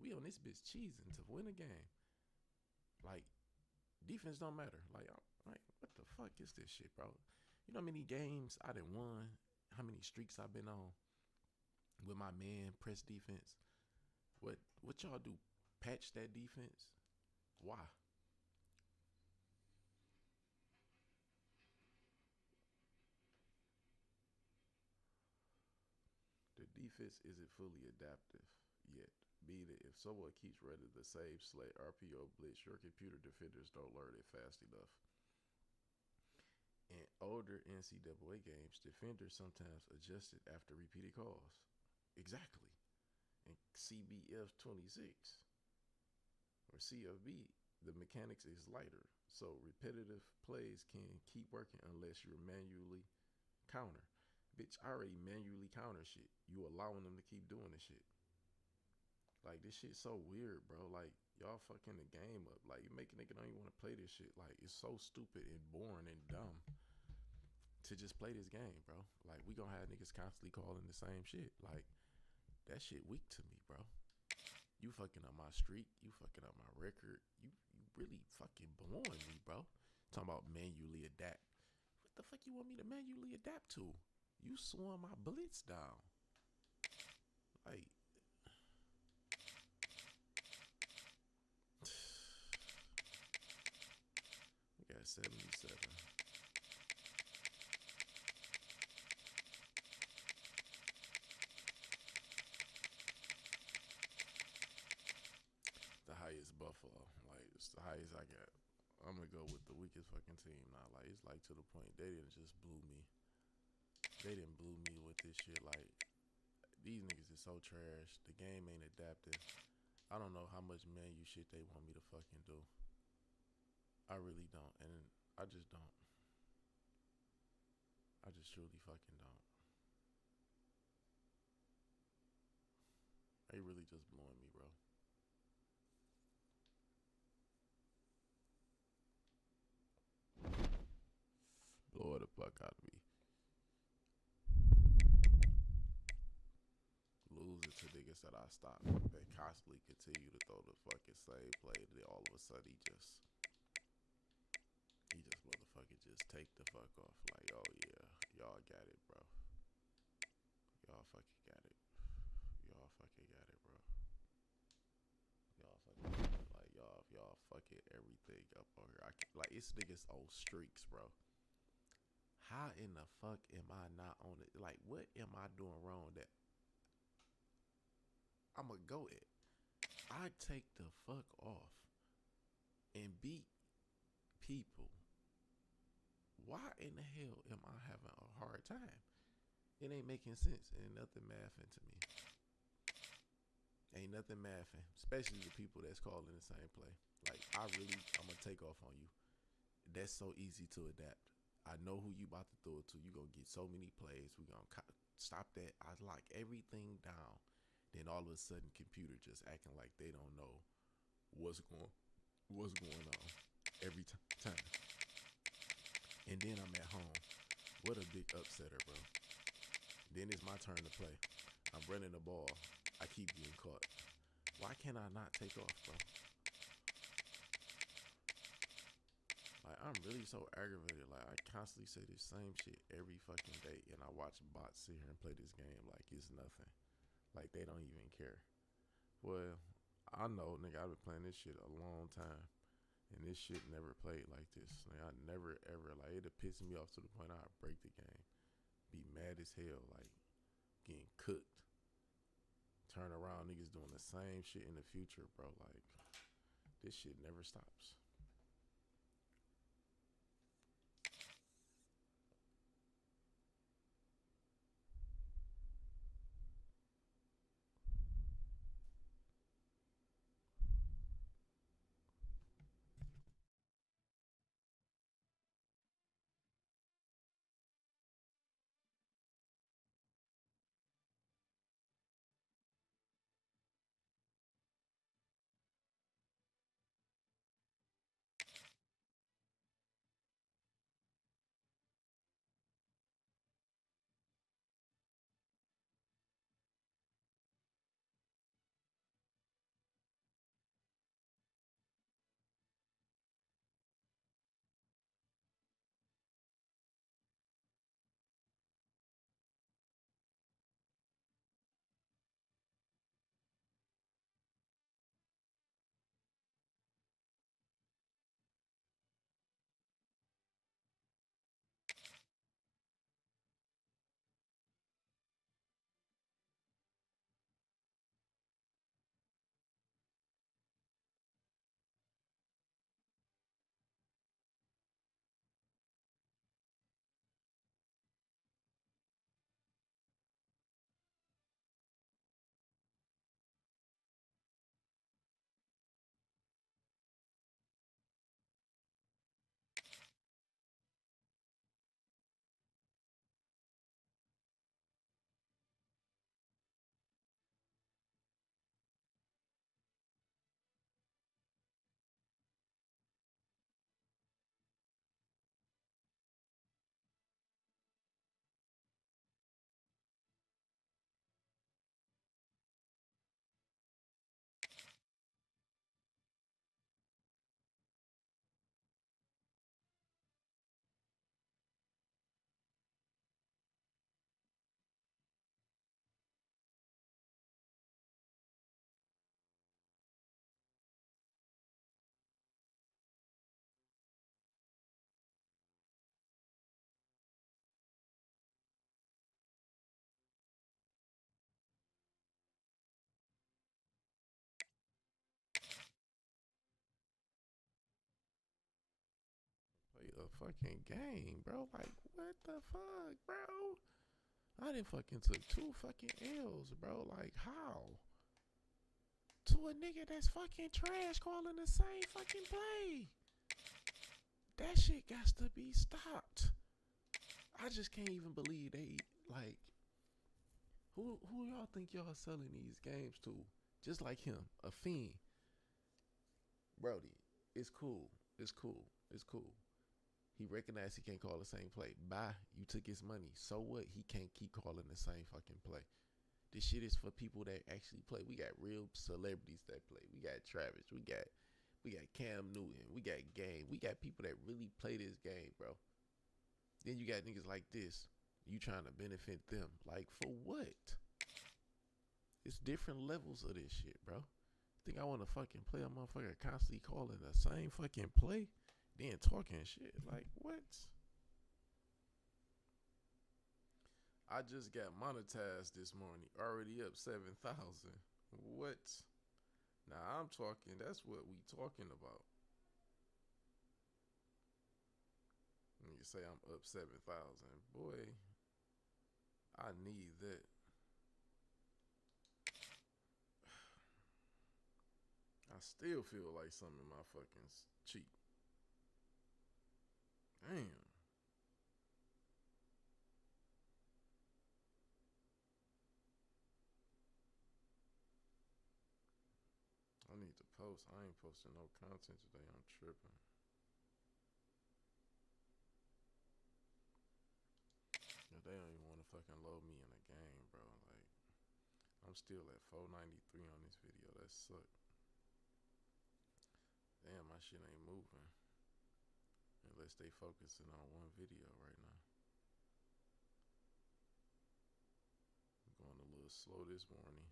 We on this bitch cheesing to win a game. Like, defense don't matter. Like, what the fuck is this shit, bro? You know how many games I done won? How many streaks I've been on with my man press defense? What y'all do? Patch that defense? Why? The defense isn't fully adaptive yet. Meaning, if someone keeps running the same slate RPO blitz, your computer defenders don't learn it fast enough. In older NCAA games, defenders sometimes adjusted after repeated calls. Exactly. In CBF 26 or CFB, the mechanics is lighter, so repetitive plays can keep working unless you're manually counter. Bitch, I already manually counter shit. You allowing them to keep doing this shit. Like, this shit's so weird, bro. Like, y'all fucking the game up. Like, you make a nigga don't even want to play this shit. Like, it's so stupid and boring and dumb to just play this game, bro. Like, we gonna have niggas constantly calling the same shit. Like, that shit weak to me, bro. You fucking up my streak. You fucking up my record. You really fucking blowing me, bro. Talking about manually adapt. What the fuck you want me to manually adapt to? You slowing my blitz down. Like, we got 77. The highest Buffalo. Like, it's the highest I got. I'm gonna go with the weakest fucking team now. Like, it's like to the point they didn't just blew me. They didn't blew me with this shit. Like, these niggas is so trash. The game ain't adaptive. I don't know how much menu shit they want me to fucking do. I really don't. And I just don't. I just truly fucking don't. They really just blowing me, bro. Blow the fuck out of me. Lose it to niggas that I stop. They constantly continue to throw the fucking same play. Then all of a sudden he just motherfucking just take the fuck off. Like, oh yeah, y'all got it, bro. Y'all fucking got it. Y'all fucking got it, bro. Y'all fucking got it. Like, y'all fucking everything up on here. Like, it's niggas old streaks, bro. How in the fuck am I not on it? Like, what am I doing wrong that I'ma go at? I take the fuck off and beat people. Why in the hell am I having a hard time? It ain't making sense. Ain't nothing mathing to me. Ain't nothing mathing. Especially the people that's calling the same play. Like, I'm gonna take off on you. That's so easy to adapt. I know who you about to throw it to. You gonna get so many plays. We gonna stop that. I lock everything down. Then all of a sudden, computer just acting like they don't know what's going on every time. And then I'm at home. What a big upsetter, bro. Then it's my turn to play. I'm running the ball. I keep getting caught. Why can't I not take off, bro? Like, I'm really so aggravated. Like, I constantly say the same shit every fucking day, and I watch bots sit here and play this game like it's nothing. Like, they don't even care. Well, I know, nigga, I've been playing this shit a long time, and this shit never played like this. Like, I never, ever, like, it'd piss me off to the point I'd break the game. Be mad as hell, like, getting cooked. Turn around, niggas doing the same shit in the future, bro. Like, this shit never stops. fucking game, bro. Like, what the fuck, bro? I done fucking took 2 fucking L's, bro. Like, how? To a nigga that's fucking trash calling the same fucking play. That shit got to be stopped. I just can't even believe they, like, who y'all think y'all selling these games to? Just like him, a fiend. Brody, it's cool. It's cool. It's cool. He recognized he can't call the same play. Bye. You took his money. So what? He can't keep calling the same fucking play. This shit is for people that actually play. We got real celebrities that play. We got Travis. We got Cam Newton. We got Game. We got people that really play this game, bro. Then you got niggas like this. You trying to benefit them. Like, for what? It's different levels of this shit, bro. Think I want to fucking play a motherfucker constantly calling the same fucking play? Then talking shit. Like, what? I just got monetized this morning. Already up 7,000. What? Now I'm talking. That's what we talking about. When you say I'm up 7,000, boy, I need that. I still feel like something in my fucking cheek. Damn. I need to post. I ain't posting no content today. I'm tripping. But they don't even want to fucking load me in a game, bro. Like, I'm still at 493 on this video. That sucked. Damn, my shit ain't moving. Unless they focusing on one video right now. I'm going a little slow this morning.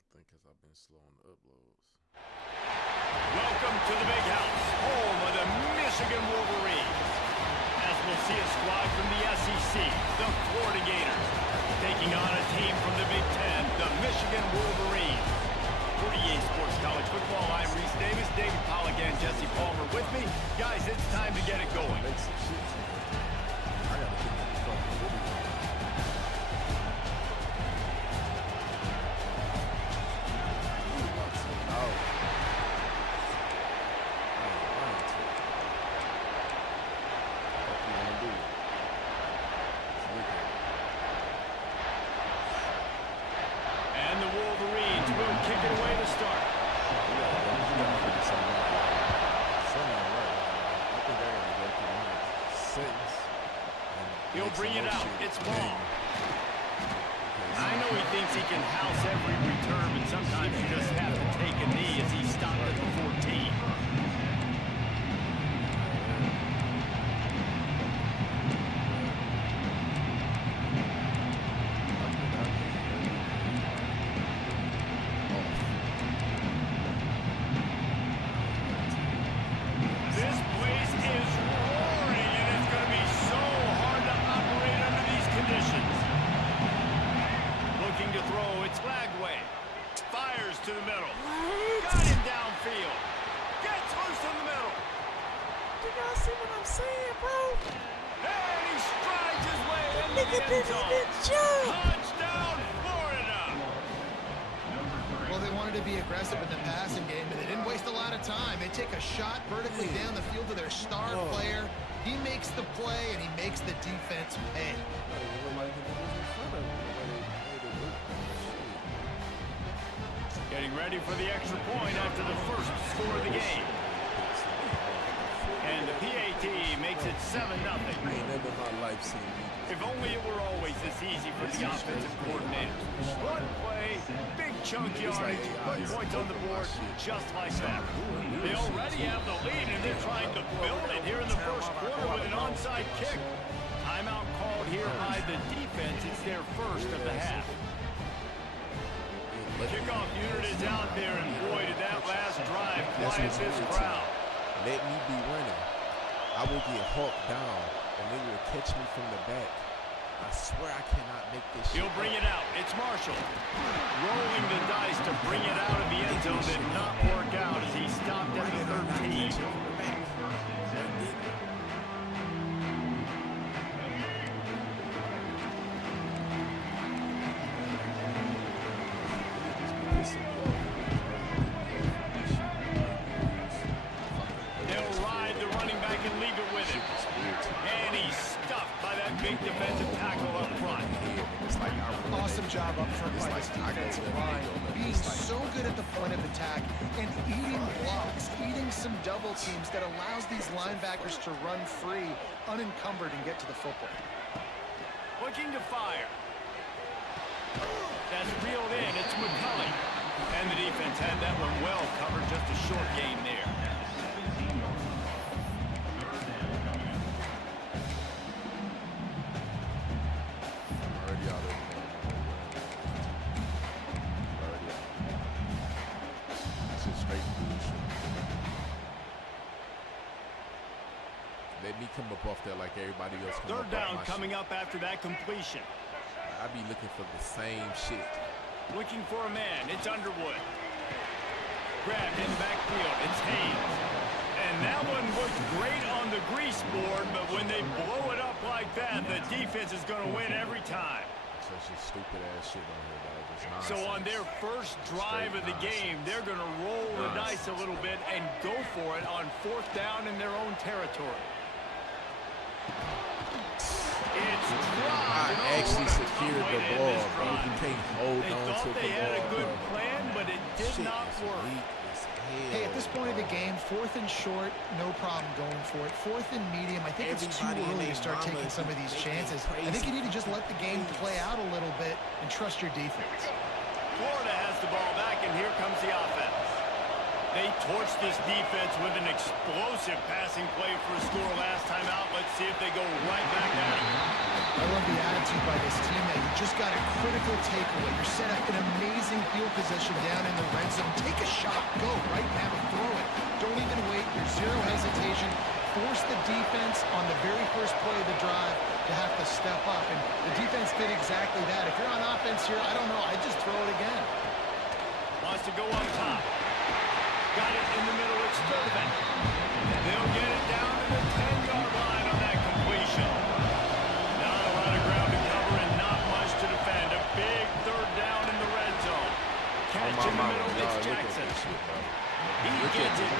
I think because I've been slow on the uploads. Welcome to the Big House, home of the Michigan Wolverines. As we'll see a squad from the SEC, the Florida Gators, taking on a team from the Big Ten, the Michigan Wolverines. For EA Sports College Football, I'm Reese Davis, David Pollock, and Jesse Palmer with me. Guys, it's time to get it going. I gotta get this fucking video. And the Wolverines will kick it away to start. He'll bring it out. It's ball. I know he thinks he can house every return, but sometimes you just have to take a knee as he stopped at the 14. This place is roaring, and it's going to be so hard to operate under these conditions. Looking to throw, it's Lagway. Fires to the middle. Got him downfield. Gets loose in the middle. Do y'all see what I'm saying, bro? And he strides his way into the end zone. Touchdown, Florida. Well, they wanted to be aggressive in the passing game, but they didn't waste a lot of time. They take a shot vertically down the field to their star player. He makes the play, and he makes the defense pay. Getting ready for the extra point after the first score of the game. And the PAT makes it 7-0. I ain't never in my life seen me. If only it were always this easy for the offensive coordinators. One play, big chunk yardage, put points on the board just like that. They already have the lead, and they're trying to build it here in the first quarter with an onside kick. Timeout called here by the defense. It's their first of the half. Kickoff unit is out there, and boy, did that last drive quiet this crowd. Let me be running. I will get hawked down, and they will catch me from the back. I swear I cannot make this shit. He'll bring it out. It's Marshall. Rolling the dice to bring it out of the end zone. Did not work out as he stopped at the 13. They'll ride the running back and leave it with him. And he's stuffed by that big defensive tackle up front. Awesome job up front by this defensive line, being so good at the point of attack and eating blocks, eating some double teams that allows these linebackers to run free, unencumbered, and get to the football. Looking to fire. That's reeled in. It's McCulley. And the defense had that one well covered. Just a short gain there. Already out of This is straight bullshit. Let me come up off there like everybody else. Third down coming up after that completion. I be looking for the same shit. Looking for a man. It's Underwood. Grabbed in the backfield. It's Haynes. And that one looked great on the grease board, but when they blow it up like that, the defense is going to win every time. Such a stupid ass shit on here, dog. Just nonsense. So on their first drive of the game, they're going to roll the dice a little bit and go for it on fourth down in their own territory. It's dropped. I actually secured the ball, bro. You can't hold They on to thought the they had a ball, good bro. plan, but it did Shit not is work. weak as hell, Hey, at this point of the bro. game, fourth and short, no problem going for it. Fourth and medium, I think it's too Everybody and early to their start mama taking some of these making chances. I think you need to just let the game play out a little bit and trust your defense. Florida has the ball back, and here comes the offense. They torched this defense with an explosive passing play for a score last time out. Let's see if they go right back at it. I love the attitude by this team that you just got a critical takeaway. You're set up in amazing field position down in the red zone. Take a shot. Go right now. Throw it. Don't even wait. There's zero hesitation. Force the defense on the very first play of the drive to have to step up. And the defense did exactly that. If you're on offense here, I don't know. I'd just throw it again. Wants to go up top. Got it in the middle. It's Durbin. They'll get it down to the 10-yard line on that completion. Not a lot of ground to cover and not much to defend. A big third down in the red zone. Catch in the middle. It's Jackson. He gets it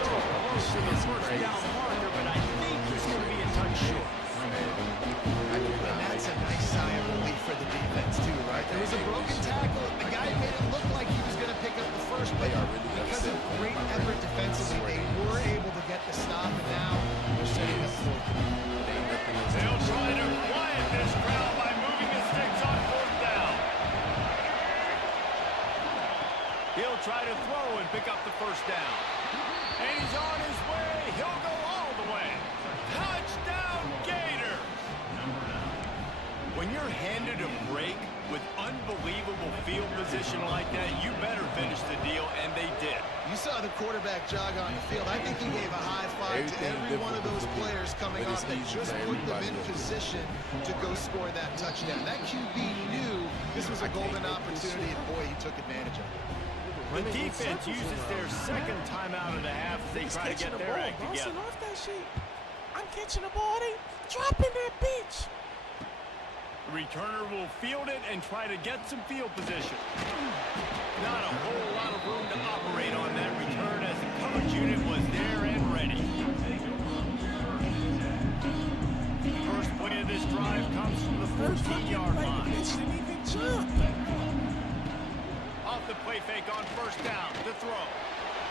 so close to the first down marker, but I think he's going to be a touch short. And that's a nice sigh of relief for the defense, too, right? There was a broken tackle. The guy made it look like he was going to pick up the first, but because of great effort defensively, they were able to get the stop, and now they're setting up fourth. They'll try to quiet this crowd by moving the sticks on fourth down. He'll try to throw and pick up the first down. And he's on his way. He'll go all the way. Touchdown, Gators! When you're handed a break with unbelievable field position like that, you better finish the deal, and they did. You saw the quarterback jog on the field. I think he gave a high five to every one of those players coming off that just put them in position to go score that touchdown. That QB knew this was a golden opportunity, and boy, he took advantage of it. The defense uses their second timeout of the half as they try to get their act together. Off that shit. I'm catching the ball. They dropping that bitch. The returner will field it and try to get some field position. Not a whole lot of room to operate on that return as the coverage unit was there and ready. First play of this drive comes from the 14-yard line. Didn't even jump. Off the play fake on first down. The throw.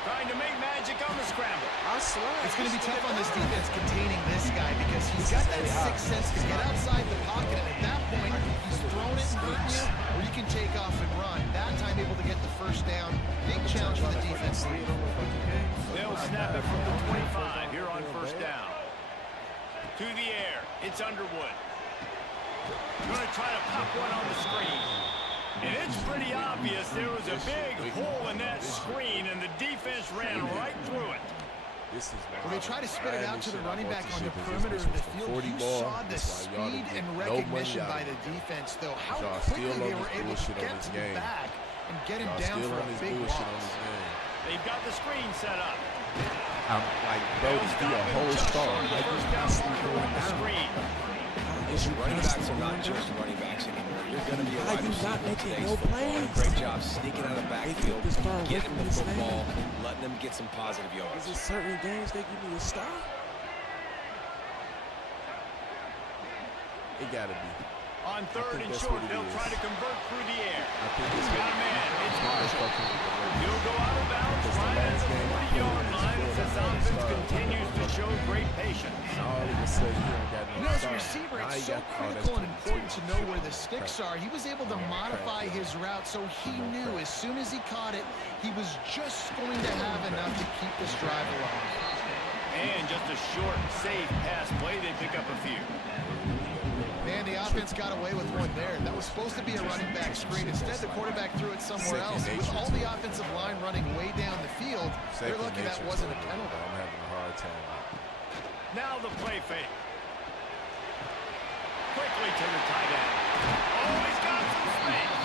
Trying to make magic on the scramble. It's going to be tough on this defense containing this guy because he's got that sixth sense to get outside the pocket, and at that point, he's thrown it and hurting you, or you can take off and run. That time able to get the first down. Big challenge for the defense. They'll snap it from the 25 here on first down. To the air. It's Underwood. Going to try to pop one on the screen. And it's pretty obvious there was a big hole in that screen, and the defense ran right through it. When they try to spit it out to the running back on the perimeter of the field, you saw the speed and recognition by the defense, though. How quickly they were able to get to the back and get him down for a big loss. They've got the screen set up. I'm like, bro, to be a whole star, like he's constantly going down. Running backs are not just running backs anymore. You're going to be a wide receiver. Not making Today's no football. plays. Great job sneaking out of the backfield, the star away getting from the his football, letting them get some positive yards. Is it certain games they give me a star? It gotta be. On third and that's short, what it they'll is. try to convert through the air. I think He's it's got a man. It's Marshall. Marshall. He'll go out of bounds right at the 40-yard line as this offense continues to show great patience. All of a sudden, he don't got no You know, as a star. receiver, Now it's he so got- oh, critical and that's important to know 22. where the sticks are. He was able to modify his route, so he knew as soon as he caught it, he was just going to have enough to keep this drive alive. And just a short, safe pass play, they pick up a few. Man, the offense got away with one there. That was supposed to be a running back screen. Instead, the quarterback threw it somewhere else. With all the offensive line running way down the field, they're lucky that wasn't a penalty. I'm having a hard time. Now the play fake. Quickly to the tight end. Oh, he's got some space.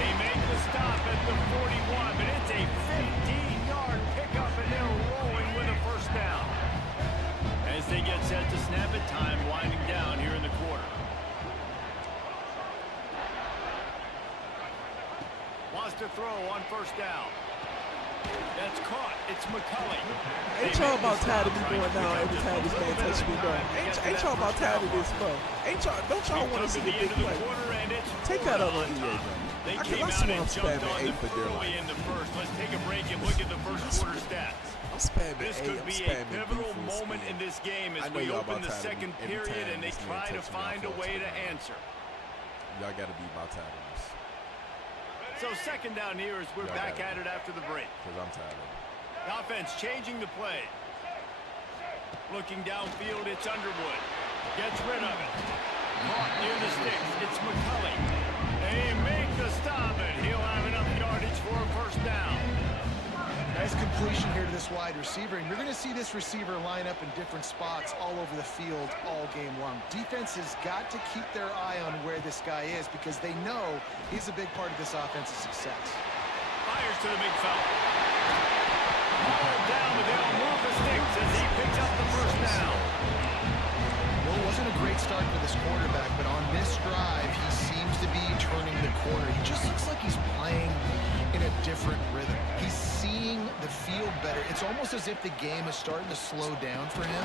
They make the stop at the 41, but it's a 15-yard pickup, and they're rolling with a first down. As they get set to snap it, time winding down here in the quarter. Wants to throw on first down. That's caught. It's McCulley. Ain't y'all about tired of me going down every time this man touches me, bro? Ain't y'all about tired of this, bro? Don't y'all want to see the big play? Take that up on EA, bro. They I came out swear and I'm jumped spamming on 8 them for dear early life. in the first. Let's take a break and look at the first quarter stats. I'm spamming This 8. could I'm be a spamming pivotal B for moment speed. in this game I as know we y'all open about the tired of second me. Every period time and they this man try to touches me, I find a fall way to to it. answer. Y'all gotta be about tired of this. So second down here as we're Y'all back got at it after the break. Because I'm tired of it. The offense changing the play. Looking downfield, it's Underwood. Gets rid of it. Caught near the sticks. It's McCulley. They make the stop, and he'll have enough yardage for a first down. Nice completion here to this wide receiver, and you're going to see this receiver line up in different spots all over the field all game long. Defense has got to keep their eye on where this guy is because they know he's a big part of this offense's success. Fires to the big fella. Hauled down, but they'll move the sticks as he picks up the first down. Well, it wasn't a great start for this quarterback, but on this drive, he seems to be turning the corner. He just looks like he's playing in a different rhythm. He's seeing the field better. It's almost as if the game is starting to slow down for him.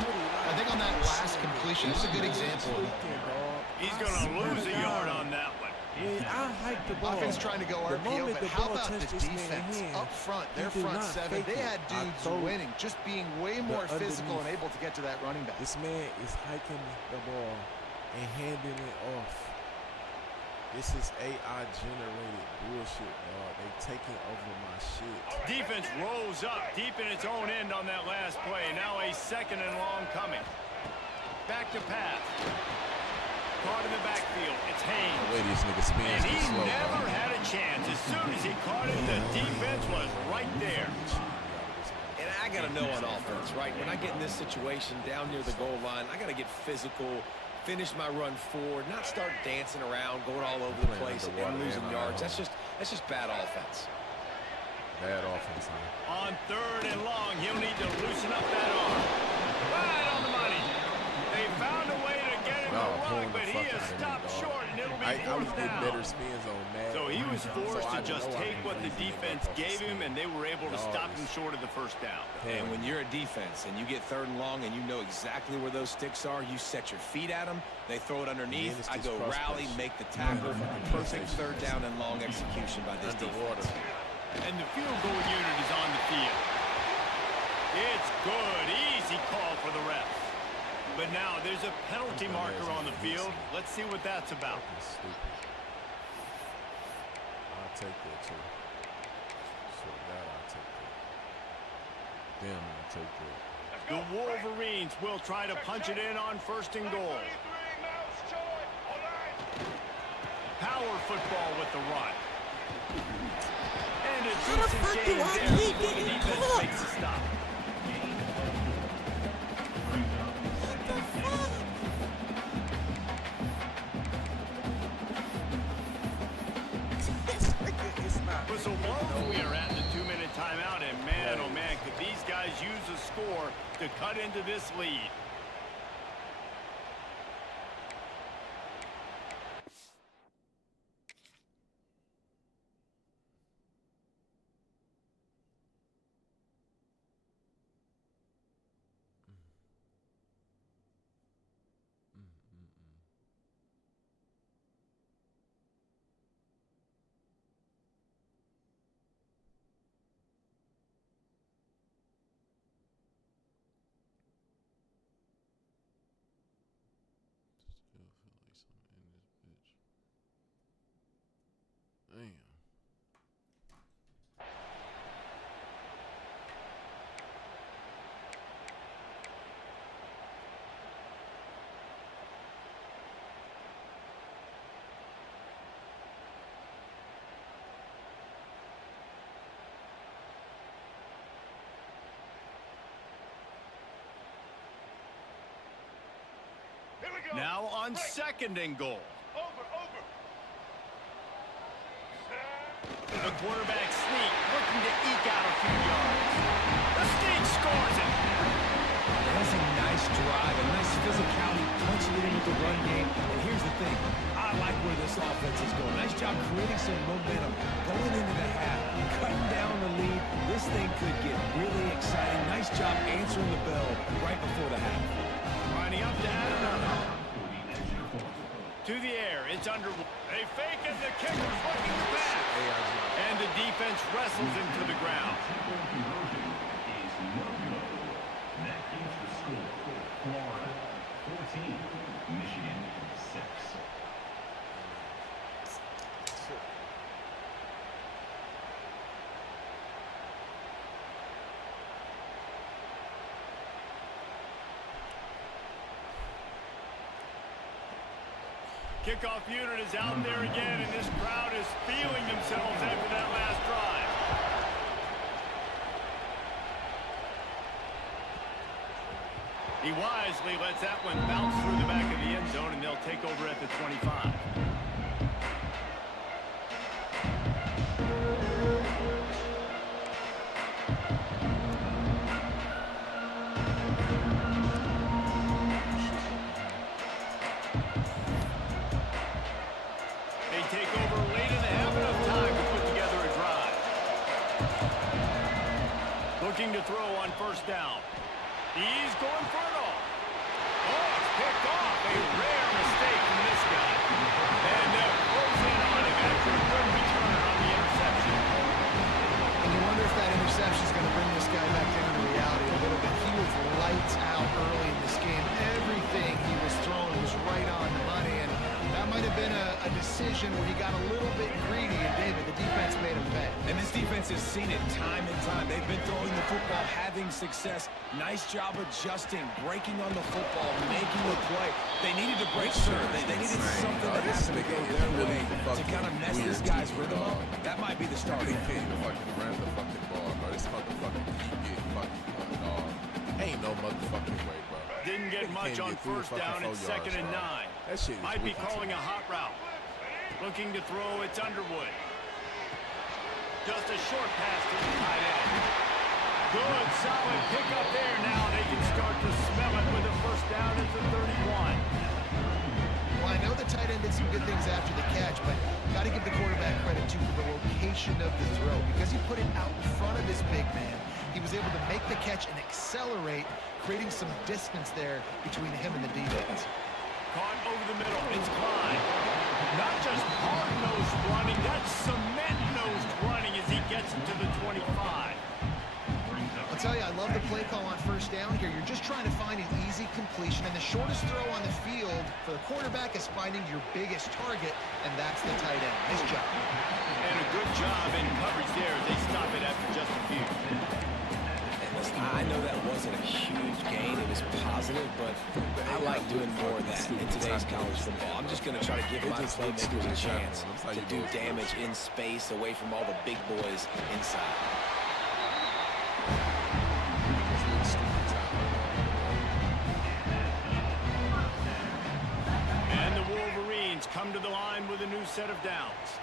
I think on that last completion, it's a good example of that. He's going to lose a yard on that one. When I hike the ball, Offense trying to go the RPO, moment but the how ball about the touched this man's defense hand, up front? Their he did front not seven, fake they it. had I dudes throw winning, just being way more physical and underneath. able to get to that running back. This man is hiking the ball and handing it off. This is AI generated bullshit, dog. They taking over my shit. Defense rolls up deep in its own end on that last play. Now a second and long coming. Back to pass. Caught in the backfield. It's Haynes. The way these niggas spin And he is slow, never dog. had a chance. As soon as he caught it, the defense was right there. And I got to know on offense, right? When I get in this situation down near the goal line, I got to get physical, finish my run forward, not start dancing around, going all over the place and losing yards. That's just bad offense. Bad offense, man. On third and long, he'll need to loosen up that arm. Right on the money. They found a way to get him to run, pulling the but he fuck is out of me, stopped dog. short, and it'll be I was fourth getting down. better spins on Madden. So he was forced I to just know I take can what the freeze him defense up off the gave him, snap. and they were able to No, stop him it's- short of the first down. And when you're a defense and you get third and long and you know exactly where those sticks are, you set your feet at them, they throw it underneath, it's I just go cross rally, push. make the tackle, perfect third down and long execution by this Underwater. defense. And the field goal unit is on the field. It's good. Easy call for the refs. But now there's a penalty marker on the field. Let's see what that's about. Fucking stupid. I'll take that too. So that I'll take that. Damn, I'll take that. The Wolverines will try to punch it in on first and goal. Power football with the run. And a decent game there before the defense makes a stop. It's not. Whistle blows. We are at the 2-minute timeout, and man, oh man, could these guys use a score to cut into this lead. Still feel like something in this bitch. Damn. Now on second and goal. The quarterback sneak looking to eke out a few yards. The sneak scores it. That's a nice drive, a nice physicality, punching it in with the run game. And here's the thing, I like where this offense is going. Nice job creating some momentum, going into the half, cutting down the lead. This thing could get really exciting. Nice job answering the bell right before the half. Lining up to add another. To the air, it's under. They fake it, the kicker's looking to pass. And the defense wrestles him to the ground. That is the score. Florida 14, Michigan 6. Kickoff unit is out there again, and this crowd is feeling themselves after that last drive. He wisely lets that one bounce through the back of the end zone, and they'll take over at the 25. They take over late in the half, enough time to put together a drive. Looking to throw on first down. He's going for it all. Oh, it's picked off. A rare mistake from this guy. And they'll close in on him after a good return on the interception. And you wonder if that interception is going to bring this guy back down to reality a little bit. He was lights out early in this game. Everything he was throwing was right on the money, and that might have been a decision where he got a little bit greedy, and David, the defense made him pay. And this defense has seen it time and time. They've been throwing the football, having success. Nice job adjusting, breaking on the football, making the play. They needed to break through. They needed something to happen to go their way to kind of mess this guy's rhythm up. That might be the starting They can't even fucking run the fucking ball, bro. This motherfucker keep getting fucking dog. Ain't no motherfucking way, bro. Didn't get much on first down. It's second and 9. That shit is Might be wicked. calling a hot route. Looking to throw, it's Underwood. Just a short pass to the tight end. Good, solid pickup there. Now they can start to smell it with a first down at the 31. Well, I know the tight end did some good things after the catch, but got to give the quarterback credit, too, for the location of the throw. Because he put it out in front of his big man, he was able to make the catch and accelerate, creating some distance there between him and the defense. Caught over the middle. It's Klein. Not just hard-nosed running, that's cement-nosed running as he gets into the 25. I'll tell you, I love the play call on first down here. You're just trying to find an easy completion, and the shortest throw on the field for the quarterback is finding your biggest target, and that's the tight end. Nice job. And a good job in coverage there as they stop it after just a few. And listen, I know that wasn't a huge gain. It was positive, but I like doing more of that in today's college football. I'm just going to try to give my playmakers a chance to do damage in space away from all the big boys inside. And the Wolverines come to the line with a new set of downs.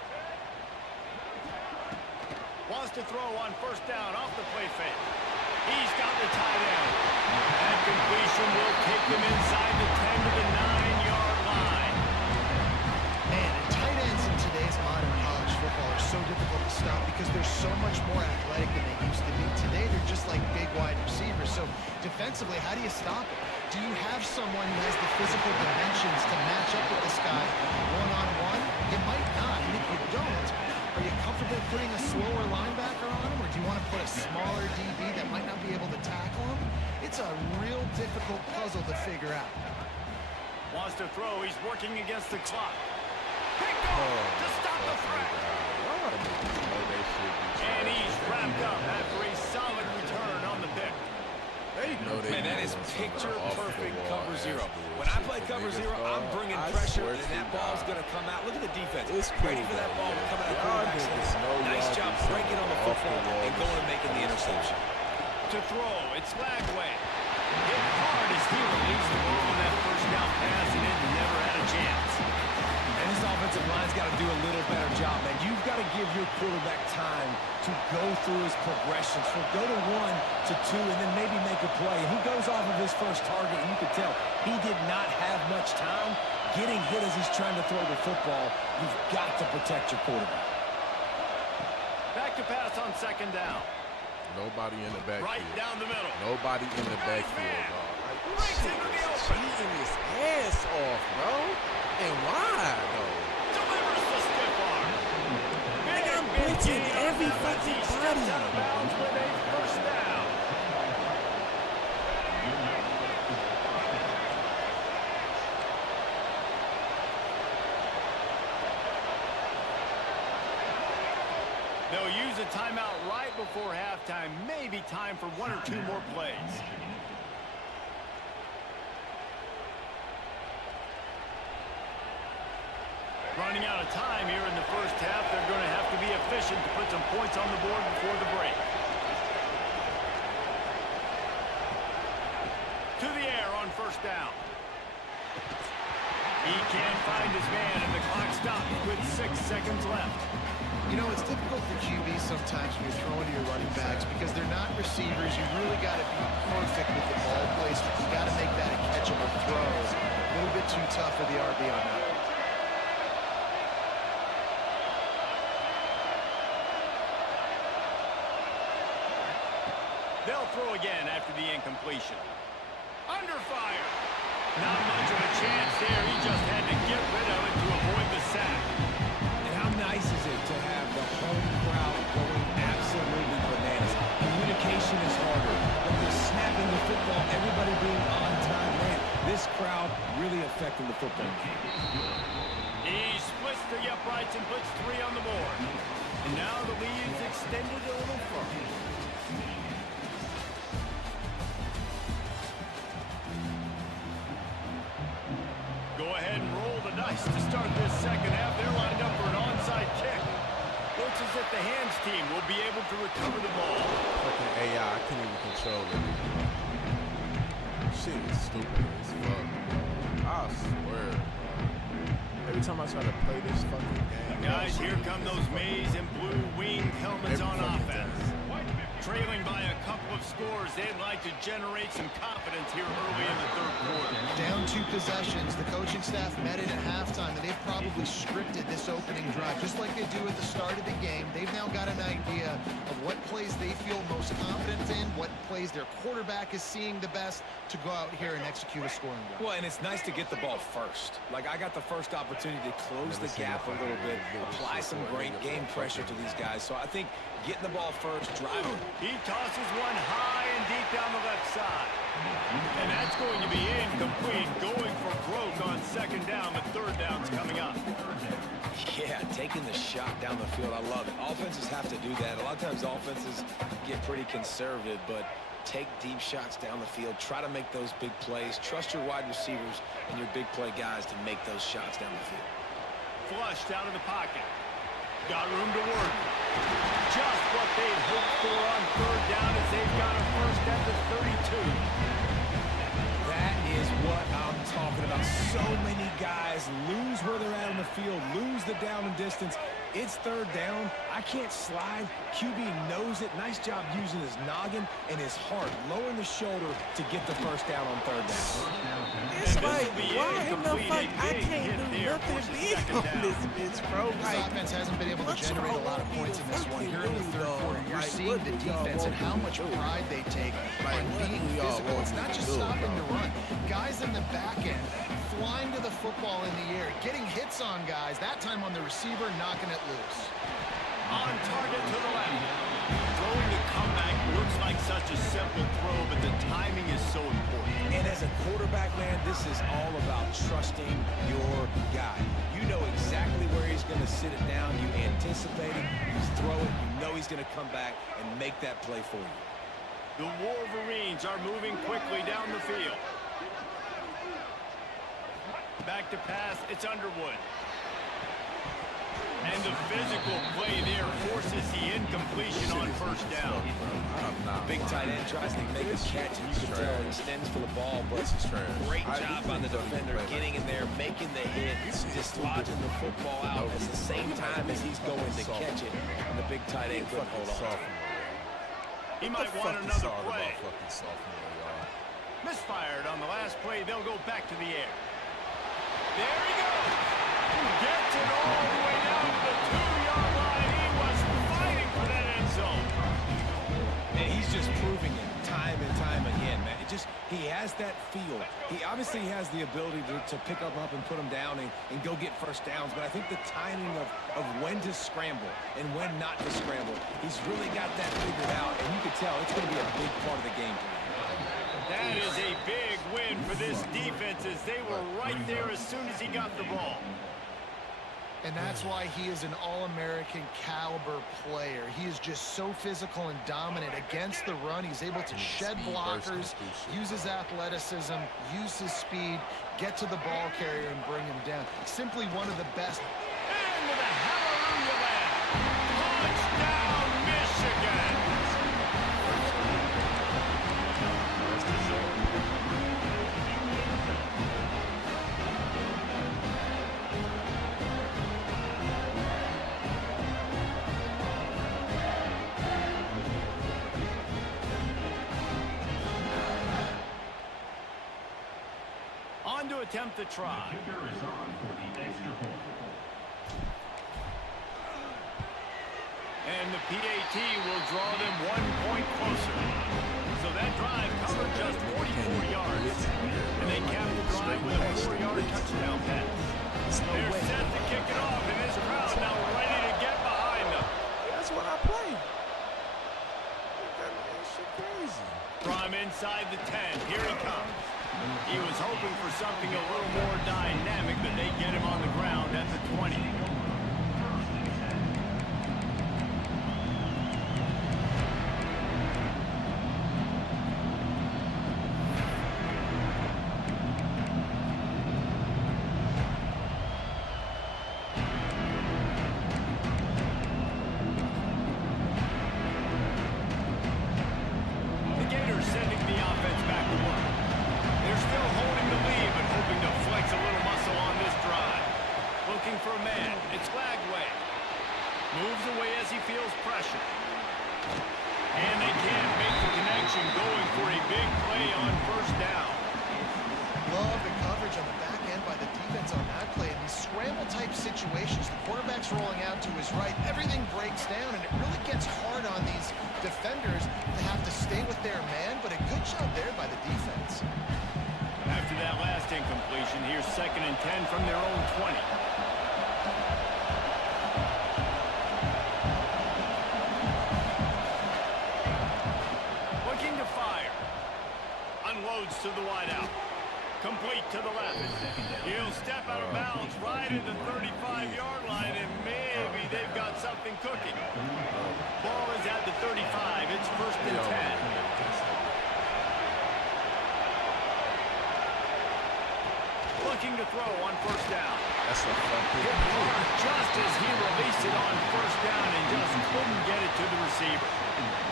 Wants to throw on first down off the play fake. He's got the tight end. That completion will take them inside the 10 to the 9-yard line. Man, and tight ends in today's modern college football are so difficult to stop because they're so much more athletic than they used to be. Today, they're just like big wide receivers. So defensively, how do you stop it? Do you have someone who has the physical dimensions to match up with this guy one-on-one? You might not, and if you don't, are you comfortable putting a slower linebacker on him, or do you want to put a smaller DB that might not be able to tackle him? It's a real difficult puzzle to figure out. Wants to throw. He's working against the clock. Picked off to stop the threat. And he's wrapped up after a solid return on the pick. Man, that is picture-perfect cover zero. When I play cover zero, I'm bringing pressure, and that ball's going to come out. Look at the defense. It's ready for that ball to come out of quarterback's hands. Nice job breaking on the football and going and making the interception. To throw, it's Lagway. Hit hard as he released the ball on that first down pass, and it never had a chance. And this offensive line's got to do a little better job, man. You've got to give your quarterback time to go through his progressions. So go to 1 to 2 and then maybe make a play. And he goes off of his first target, and you can tell he did not have much time getting hit as he's trying to throw the football. You've got to protect your quarterback. Back to pass on second down. Nobody in the backfield. Right down the middle. Nobody in the backfield, dog. Breaks into the open. Cheating his ass off, bro. And why, though? Delivers the stiff arm. I'm blitzing every fucking body. Out of bounds with a first down. They'll use a timeout right before halftime. Maybe time for 1 or 2 more plays. Running out of time here in the first half. They're going to have to be efficient to put some points on the board before the break. To the air on first down. He can't find his man, and the clock stops with 6 seconds left. You know, it's difficult for QBs sometimes when you're throwing to your running backs because they're not receivers. You really got to be perfect with the ball placement. You got to make that a catchable throw. A little bit too tough for the RB on that. They'll throw again after the incompletion. Under fire. Not much of a chance there. He just had to get rid of it to avoid the sack. And how nice is it to have the home crowd going absolutely bananas? Communication is harder. But the snapping the football, everybody being on time, man, this crowd really affecting the football game. He splits the uprights and puts 3 on the board. And now the lead's extended a little further. Go ahead and roll the dice to start this second half. They're lined up for an onside kick. Looks as if the hands team will be able to recover the ball. Fucking AI, I can't even control it. Shit is stupid as fuck. I swear, bro. Every time I try to play this fucking game. Guys, here come those maize and blue wing helmets on offense. Trailing by a couple of scores, they'd like to generate some confidence here early in the third quarter. Down 2 possessions. The coaching staff met it at halftime, and they've probably scripted this opening drive just like they do at the start of the game. They've now got an idea of what plays they feel most confident in, what plays their quarterback is seeing the best to go out here and execute a scoring drive. Well, and it's nice to get the ball first. Like, I got the first opportunity to close the gap a little bit, apply some great game pressure to these guys. So I think getting the ball first, driving. He tosses one high and deep down the left side. And that's going to be incomplete, going for broke on second down, but third down's coming up. Yeah, taking the shot down the field, I love it. Offenses have to do that. A lot of times offenses get pretty conservative, but take deep shots down the field. Try to make those big plays. Trust your wide receivers and your big play guys to make those shots down the field. Flushed out of the pocket. Got room to work. Just what they'd hoped for on third down as they've got a first at the 32. That is what I'm talking about. So many guys lose where they're at on the field, lose the down and distance. It's third down. I can't slide. QB knows it. Nice job using his noggin and his heart, lowering the shoulder to get the first down on third down. It's like, why in the fuck I can't do nothing big on this bitch, bro? This Like, offense hasn't been able to what's generate a wrong lot of with points in me? this one. Fucking Here in the really, third dog. quarter, you're Like, seeing what the do y'all defense and want how me much to do? pride they take Like, on what being do y'all physical. want It's me not to just do, stopping bro? the run. Guys in the back end flying to the football in the air, getting hits on guys, that time on the receiver, knocking it loose. On target to the left. Throwing the comeback looks like such a simple throw, but the timing is so important. And as a quarterback, man, this is all about trusting your guy. You know exactly where he's going to sit it down. You anticipate it. You throw it. You know he's going to come back and make that play for you. The Wolverines are moving quickly down the field. Back to pass, it's Underwood. And the physical play there forces the incompletion on first down. Big tight end tries to make a catch, and you can tell he extends for the ball, but great job by the defender getting in there, making the hit, dislodging the football out at the same time as he's going to catch it, and the big tight end couldn't hold on. He might want another play. Misfired on the last play. They'll go back to the air. There he goes. Gets it all the way down to the 2-yard line. He was fighting for that end zone. And he's just proving it time and time again, man. He has that feel. He obviously has the ability to pick them up and put them down and go get first downs, but I think the timing of when to scramble and when not to scramble, he's really got that figured out, and you can tell it's going to be a big part of the game. That is a big win for this defense as they were right there as soon as he got the ball. And that's why he is an All-American caliber player. He is just so physical and dominant against the run. He's able to shed blockers, use his athleticism, use his speed, get to the ball carrier and bring him down. Simply one of the best. And with a hallelujah land. Touchdown, Michigan. On to attempt the try. Kicker is on for the extra point. And the PAT will draw them 1 point closer. So that drive covered just 44 yards. And they capped the drive with a 4-yard touchdown pass. They're set to kick it off, and this crowd now ready to get behind them. That's what I play. That shit crazy. From inside the 10, here he comes. He was hoping for something a little more dynamic, but they get him on the ground at the 20. The Gators sending the offense back to work. They're still holding the lead, but hoping to flex a little muscle on this drive. Looking for a man. It's Lagway. Moves away as he feels pressure. And they can't make the connection, going for a big play on first down. Love the coverage on the back end by the defense on that play. In these scramble-type situations, the quarterback's rolling out to his right. Everything breaks down, and it really gets hard on these defenders to have to stay with their man, but a good job there by the defense. After that last incompletion, here's 2nd and 10 from their own 20. Looking to fire. Unloads to the wideout. Complete to the left. He'll step out of bounds right at the 35-yard line, and maybe they've got something cooking. Ball is at the 35. It's 1st and 10. Looking to throw on first down. That's a fucking Hit hard just as he released it on first down and just couldn't get it to the receiver.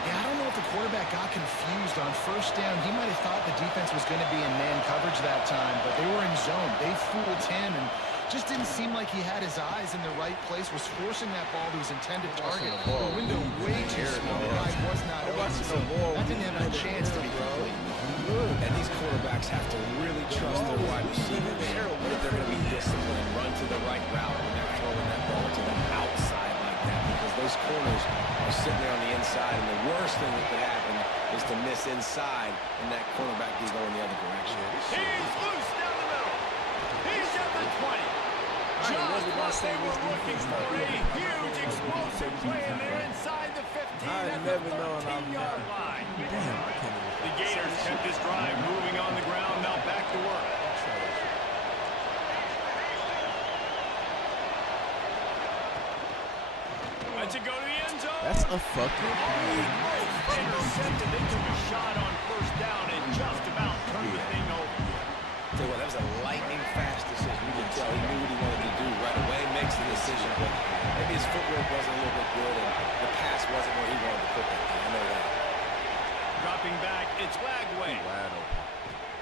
Yeah, I don't know know if the quarterback got confused on first down. He might have thought the defense was going to be in man coverage that time, but they were in zone. They fooled him and just didn't seem like he had his eyes in the right place, was forcing that ball to his intended target. The window way too small. The eye was not open, so that didn't have a chance to be complete. And these quarterbacks have to really trust their wide receivers that they're going to be disciplined and run to the right route when they're throwing that ball to the outside like that, because those corners are sitting there on the inside, and the worst thing that could happen is to miss inside and that cornerback can go in the other direction. He's loose down the middle. He's at the 20. Just what they were looking for, a huge explosive play, and they're inside the 15 at the 13-yard line. The Gators kept this drive moving on the ground, now back to work. Let's it go to the end zone. That's a fucking Intercepted. They took a shot on first down and just about turned the thing over. Tell you what, that was a lightning fast decision. You can tell he knew what he wanted to do right away, makes the decision, but maybe his footwork wasn't a little bit good and the pass wasn't where he wanted to put that thing. I know that. Dropping back, it's Lagway.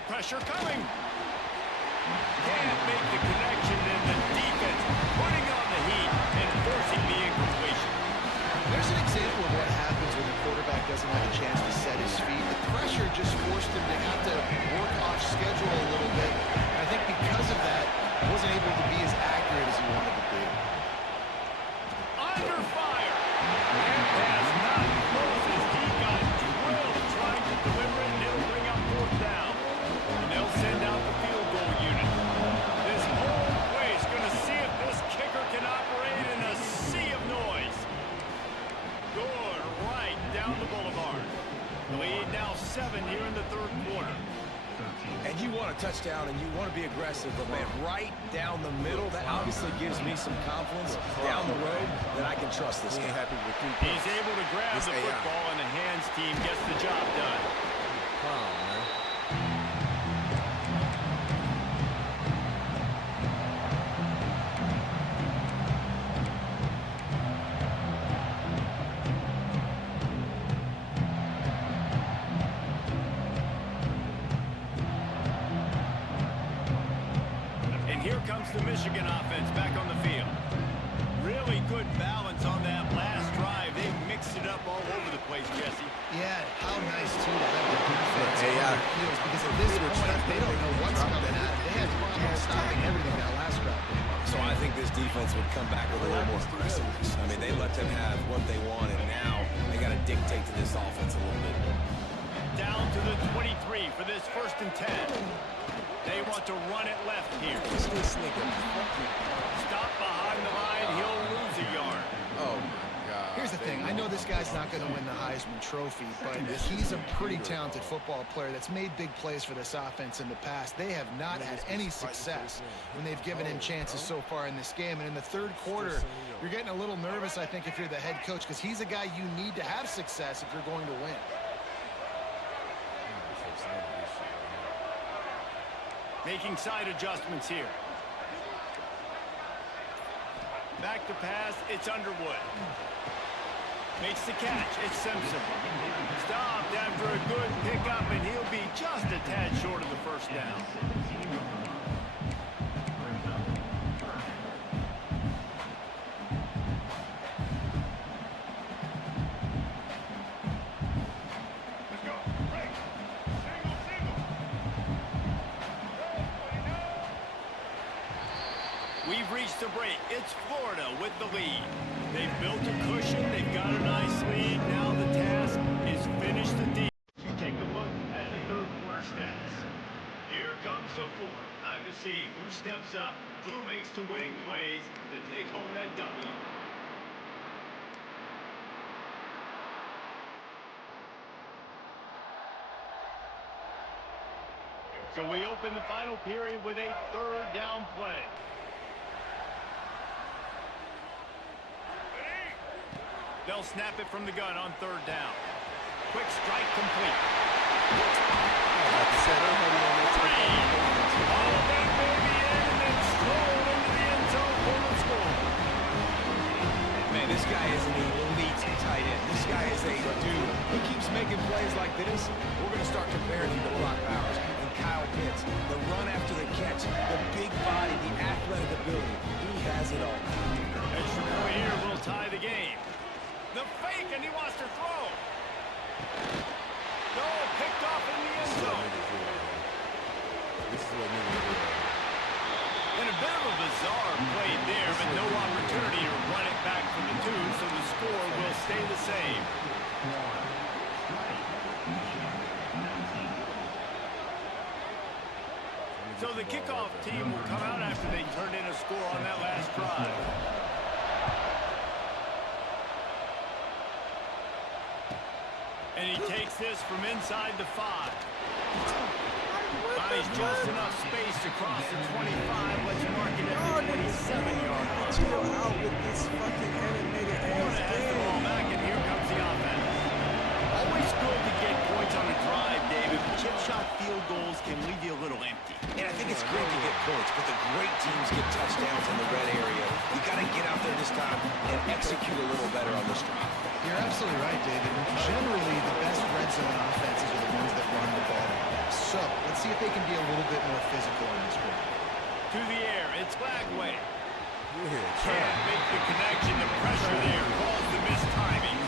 Pressure coming. Can't make the connection, and the defense putting on the heat and forcing the incompletion. There's an example of what happens when the quarterback doesn't have a chance to set his feet. The pressure just forced him to have to work off schedule a little bit. And I think because of that, he wasn't able to be as accurate as he wanted to be. Under fire. And pass not close as he got drilled trying to deliver it, and it'll bring up fourth down. And they'll send out the field goal unit. This whole place going to see if this kicker can operate in a sea of noise. Good right down the boulevard. The lead now 7 here in the third quarter. And you want a touchdown and you want to be aggressive, but man, right down the middle, that obviously gives me some confidence down the road that I can trust this guy. He's able to grab the football, and the hands team gets the job done. Come on, man. And here comes the Michigan offense back on the field. Really good balance on that last drive. They mixed it up all over the place, Jesse. Yeah, how nice, too, to have the defense on their heels, because at this point, they don't know what's coming at them. They had problems stopping everything that last drive. So I think this defense would come back with a little more aggressiveness. I mean, they let them have what they want, and now they got to dictate to this offense a little bit. Down to the 23 for this 1st and 10. They want to run it left here. Stop behind the line. He'll lose a yard. Oh, my God. Here's the thing. I know this guy's not going to win the Heisman Trophy, but he's a pretty talented football player that's made big plays for this offense in the past. They have not had any success when they've given him chances so far in this game. And in the third quarter, you're getting a little nervous, I think, if you're the head coach, because he's a guy you need to have success if you're going to win. Making side adjustments here. Back to pass, it's Underwood. Makes the catch, it's Simpson. Stopped after a good pickup, and he'll be just a tad short of the first down. We've reached a break. It's Florida with the lead. They've built a cushion. They've got a nice lead. Now the task is finish the deal. Take a look at the third quarter stats. Here comes the fourth. Time to see who steps up, who makes the winning plays to take home that W. So we open the final period with a third down play. They'll snap it from the gun on third down. Quick strike complete. All of that baby in and strolled into the end zone for the score. Man, this guy is an elite tight end. This guy is a dude. He keeps making plays like this. We're going to start comparing him to Brock Bowers and Kyle Pitts. The run after the catch, the big body, the athletic ability. He has it all. Extra point here will tie the game. The fake, and he wants to throw. No, picked off in the end zone. This is what niggas do. And a bit of a bizarre play there, but no opportunity to run it back from the 2, so the score will stay the same. So the kickoff team will come out after they turned in a score on that last drive. And he takes this from inside the 5. Buys just enough space to cross the 25. Let's mark it at the 27-yard line. Chill out with this fucking animated ass Has the ball game. back, and here comes the offense. Always good to get points on a drive, David, but chip shot field goals can leave you a little empty. And I think it's great to get points, but the great teams get touchdowns in the red area. You got to get out there this time and execute a little better on this drive. You're absolutely right, David. Generally, the best red zone offenses are the ones that run the ball. So, let's see if they can be a little bit more physical in this one. To the air, it's Flagway. Yeah, Can't make the connection. The pressure there caused the missed timing.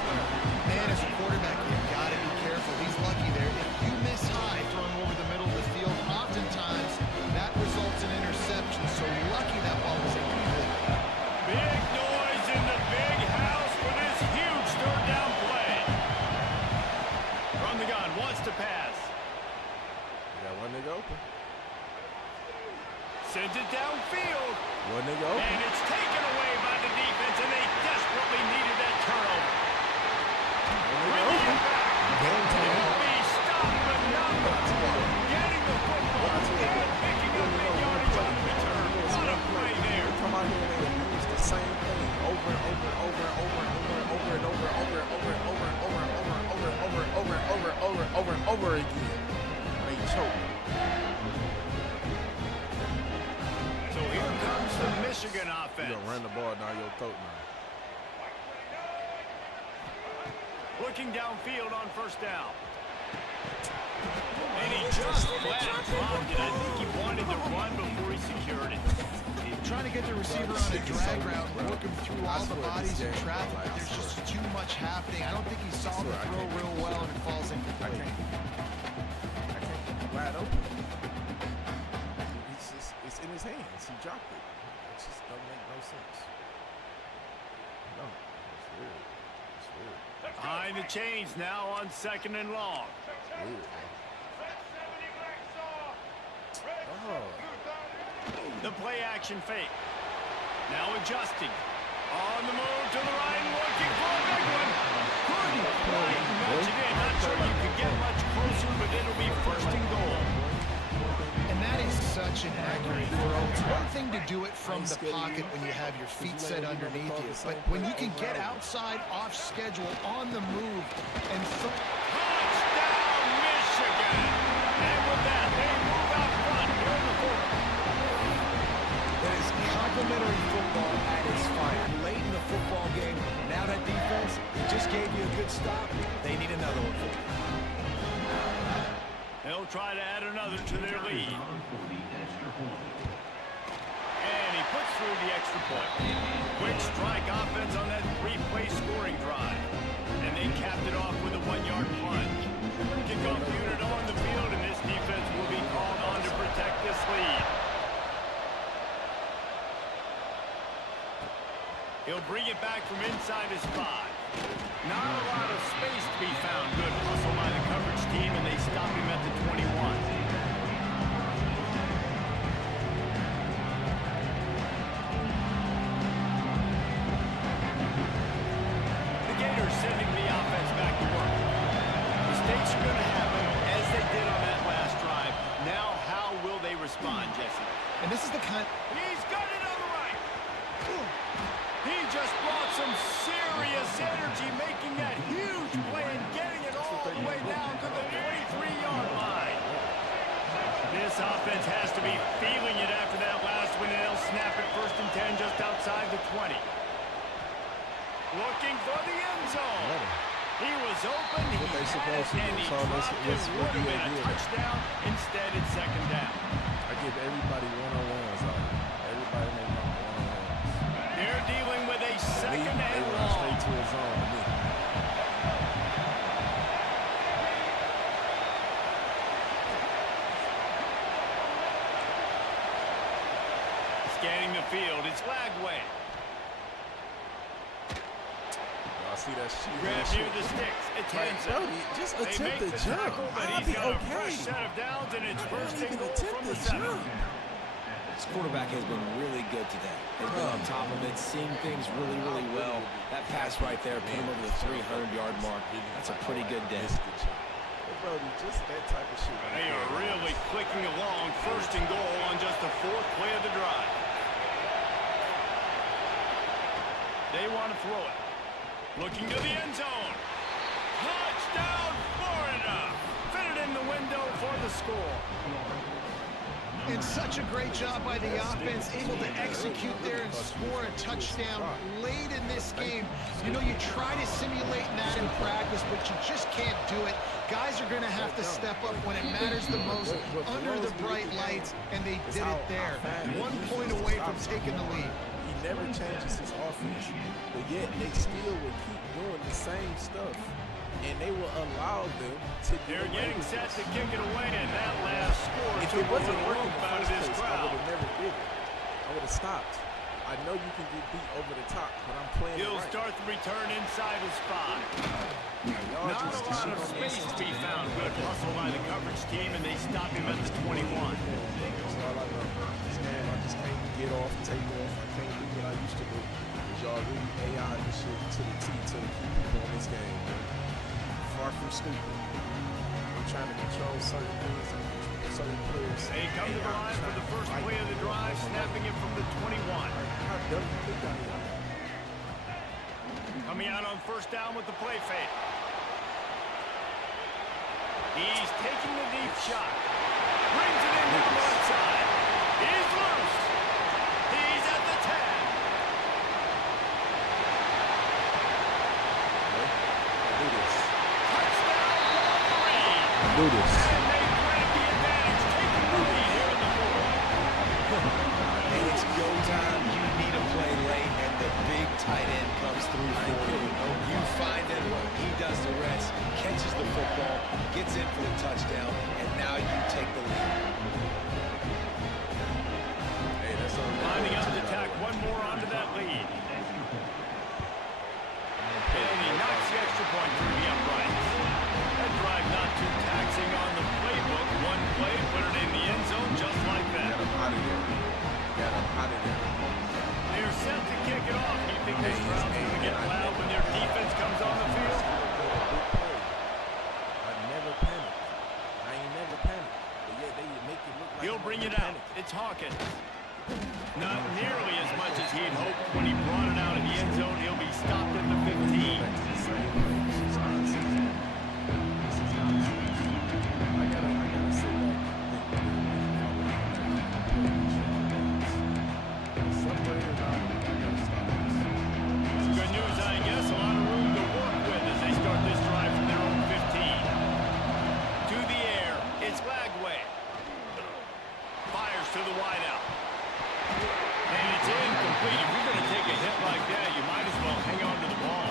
Man, as a quarterback, you've got to be careful. He's lucky there. If you miss high throwing over the middle of the field, oftentimes that results in interception. So lucky that ball was incomplete. Big noise in the big house for this huge third down play. From the gun, wants to pass. got one nigga open. Sends it downfield. One nigga open. And it's taken away by the defense, and they desperately needed that turnover. Bringing it back. It'll be stopped, but not before getting the football and picking up big yardage on the return. What a play there. Come out here and they use the same thing over and over and over and over and over and over and over and over and over and over and over and over and over and over and over and over and over again. They choke. So here comes the Michigan offense. You gonna run the ball down your throat now. Looking downfield on first down. And he just flat dropped it. I think he wanted to run before he secured it. Trying to get the receiver on a drag route, working through all the bodies in traffic, but there's just too much happening. I don't think he saw the throw real well, and it falls incomplete. I can't wide open. It's in his hands. He dropped it. It just doesn't make no sense. No, it's weird. It's weird. Behind the chains now on 2nd and long. It's weird, man. Oh. The play action fake. Now adjusting. On the move to the right, looking for a big one. Couldn't quite match it in. Not sure you could get much closer, but it'll be 1st and goal. And that is such an accurate throw. It's one thing to do it from the pocket when you have your feet set underneath you, but when you can get outside, off schedule, on the move, and Touchdown, Michigan! And with that, they move out front here in the 4th. That is complimentary football at its finest. Late in the football game, now that defense, it just gave you a good stop. They need another one for you. They'll try to add another to their lead. And he puts through the extra point. Quick strike offense on that 3-play scoring drive. And they capped it off with a 1-yard plunge. Kickoff unit on the field, and this defense will be called on to protect this lead. He'll bring it back from inside his 5. Not a lot of space to be found. Good hustle by the coverage team, and they stop him at the 21. The Gators sending the offense back to work. Mistakes are going to happen, as they did on that last drive. Now, how will they respond, Jesse? and this is the kind. He's got it on the right. He just brought some serious energy, making that huge play and getting it all the way down to the 23-yard line. This offense has to be feeling it after that last one, and they'll snap it 1st and 10 just outside the 20. Looking for the end zone. He was open, he What they had supposed it, to do. and he So dropped let's it. Would have been a do. touchdown. Instead, it's second down. I give everybody one-on-ones out here. Everybody make one-on-ones. They're dealing with a second They and run long. straight to a zone to me. Scanning the field, it's Lagway. I see that shit. Grab near the sticks, it's Like, Hansen. Brody, just They attempt make the the jump. tackle, but I'll he's be got a okay. fresh set of downs, and it's first Don't and even goal attempt from the the 7. jump. This quarterback has been really good today. He's been on top of it, seeing things really, really well. That pass right there put him over the 300-yard mark. That's a pretty good day. But Brody, just that type of shit. They are really clicking along, first and goal on just the 4th play of the drive. They want to throw it. Looking to the end zone. Touchdown, Florida! Fitted in the window for the score. And such a great job by the offense, able to execute there and score a touchdown late in this game. You know, you try to simulate that in practice, but you just can't do it. Guys are going to have to step up when it matters the most, under the bright lights, and they did it there. 1 point away from taking the lead. He never changes his offense, but yet they still will keep doing the same stuff. And they will allow them to They're get getting away with set it. to kick it away, and that last score If took it a wasn't little working in rope the out of first this place, I crowd. would have never did it. I would have stopped. I know you can get beat over the top, but I'm playing it He'll right. start the return inside his 5. Y'all Not just a lot of shit on space to be found. Good hustle by the coverage team, and they stop him at the 21. That's all I know. This game, I just can't get off, take off. I can't do what I used to do. Because y'all really AI this shit to the T to keep people in this game. Far from stupid. I'm trying to control certain things, certain players. They come to the line for the first play of the drive, snapping it from the 21. How dumb you think I am? Coming out on first down with the play fake. He's taking the deep shot. Brings it in to the left side. He's loose. He's at the 10. Do this. Touchdown, Wolverine. Do this. And they grab the advantage, taking the lead here in the 4th. And it's go time. You need a play late, and the big tight end comes through for you. You find him, he does the rest, catches the football, gets in for the touchdown, and now you take the lead. Hey, that's all right. Lining up to tack one more onto that lead. And he knocks the extra point through the uprights. That drive not too taxing on the playbook. One play, put it in the end zone just like that. Got him out of there. Got him out of there. They're set to kick it off. You think this crowd's going to get loud when their defense comes on the field? I never panic. I ain't never panic. But yet they make it look like He'll I'm bring it panic. out. It's Hawkins. Not nearly as much as he'd hoped when he brought it out in the end zone. He'll be stopped at the 15. Good news, I guess. A lot of room to work with as they start this drive from their own 15. To the air, it's Lagway. Fires to the wideout. And it's incomplete. If you're going to take a hit like that, you might as well hang on to the ball.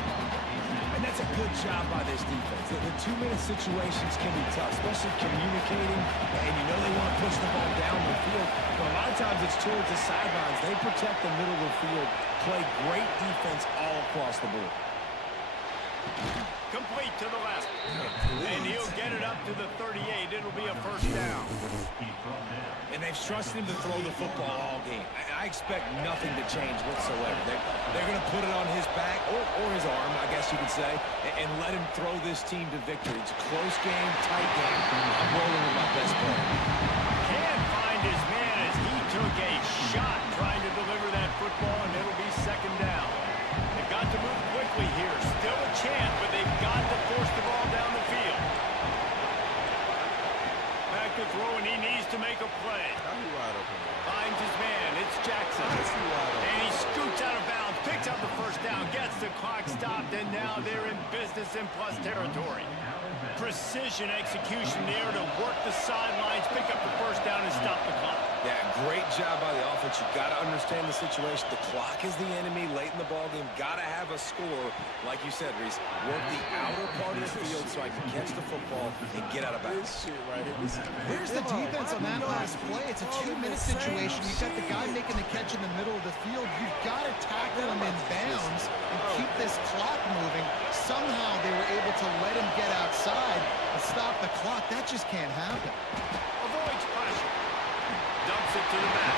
And that's a good job by this defense. The 2-minute situations can be tough, especially communicating, and you know they want to push the ball down the field, but a lot of times it's towards the sidelines. They protect the middle of the field, play great defense all across the board. Complete to the left. And he'll get it up to the 38. It'll be a first down. And they've trusted him to throw the football all game. I expect nothing to change whatsoever. They're going to put it on his back, or his arm, I guess you could say, and let him throw this team to victory. It's a close game, tight game. I'm rolling with my best player. Can't find his man as he took a shot trying to deliver that football, and it'll be second down. They've got to move quickly here. Still a chance, but they've got to force the ball down the field. Back to throw, and he needs to make a play. Finds his man. It's Jackson. And he scoots out of bounds, picks up the first down, gets the clock stopped, and now they're they're in business in plus territory. Precision execution there to work the sidelines, pick up the first down, and stop the clock. Yeah, great job by the offense. You got to understand the situation. The clock is the enemy late in the ballgame. Got to have a score. Like you said, Reese, work the outer part of the field so I can catch the football and get out of bounds. This shit right here. Where's the defense on that last play? It's a 2-minute situation. You've got the guy making the catch in the middle of the field. You've got to tackle him in bounds and keep this clock moving. Somehow they were able to let him get outside and stop the clock. That just can't happen. Avoids pressure. Dumps it to the back.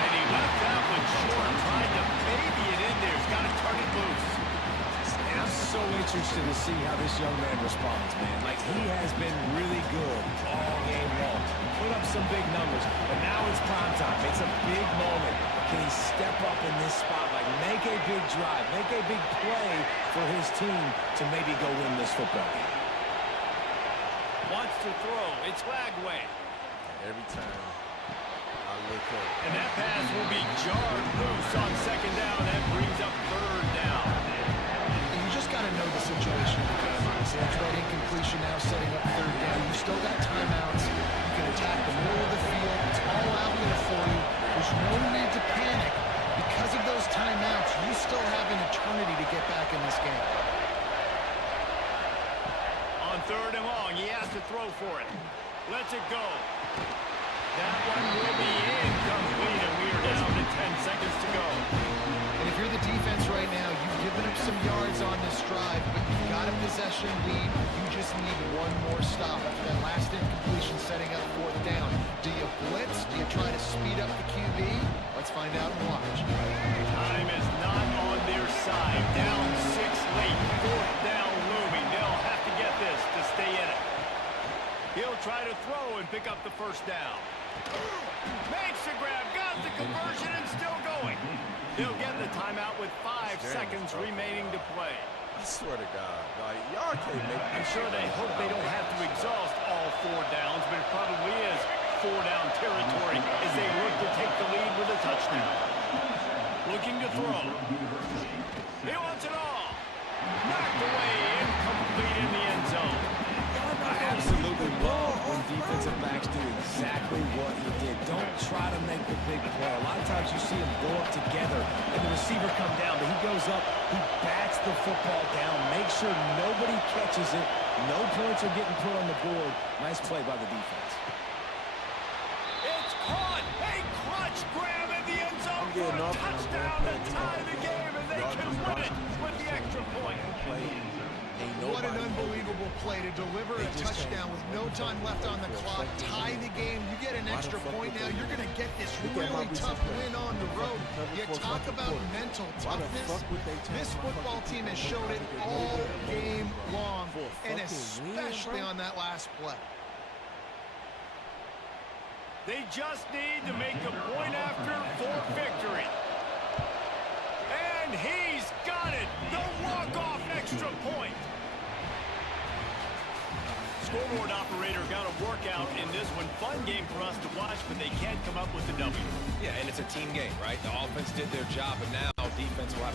And he left that one short, trying to baby it in there. He's got to turn it loose. And I'm so interested to see how this young man responds, man. Like, he has been really good all game long. Put up some big numbers, but now it's prime time. It's a big moment. Can he step up in this spot? Like, make a big drive, make a big play for his team to maybe go win this football game. Wants to throw. It's Lagway. Every time I look up. And that pass will be jarred loose on second down. That brings up third down. You just got to know the situation. That's right, incompletion now setting up third down. You still got timeouts. You can attack the middle of the field. It's all out there for you. There's no need to panic. Because of those timeouts, you still have an eternity to get back in this game. On third and long, he has to throw for it. Lets it go. That one will be incomplete, and we are down to 10 seconds to go. And if you're the defense right now, you've given up some yards on this drive, but you've got a possession lead. You just need one more stop after that last incompletion setting up fourth down. Do you blitz? Do you try to speed up the QB? Let's find out and watch. Time is not on their side. Down 6 late. Fourth down looming. They'll have to get this to stay in it. He'll try to throw and pick up the first down. Makes the grab, got the conversion, and still going. He'll get the timeout with 5 seconds remaining to play. I swear to God, like, y'all can't make I'm sure they hope they don't have to exhaust all 4 downs, but it probably is 4-down territory as they look to take the lead with a touchdown. Looking to throw. He wants it all. Knocked away, incomplete in the end zone. I absolutely love when defensive backs do exactly what he did. Don't try to make the big play. A lot of times you see them go up together and the receiver come down, but he goes up, he bats the football down, make sure nobody catches it, no points are getting put on the board. Nice play by the defense. It's caught! A clutch grab in the end zone for a touchdown to tie the game, and they can win it with the extra point. What an unbelievable play to deliver a touchdown with no time left on the clock, tie the game. You get an extra point now. You're going to get this really tough win on the road. You talk about mental toughness. This football team has showed it all game long, and especially on that last play. They just need to make a point after for victory. And he's got it. The walk-off extra point. Scoreboard operator got a workout in this one. Fun game for us to watch, but they can't come up with the W. Yeah, and it's a team game, right? The offense did their job, and now defense will have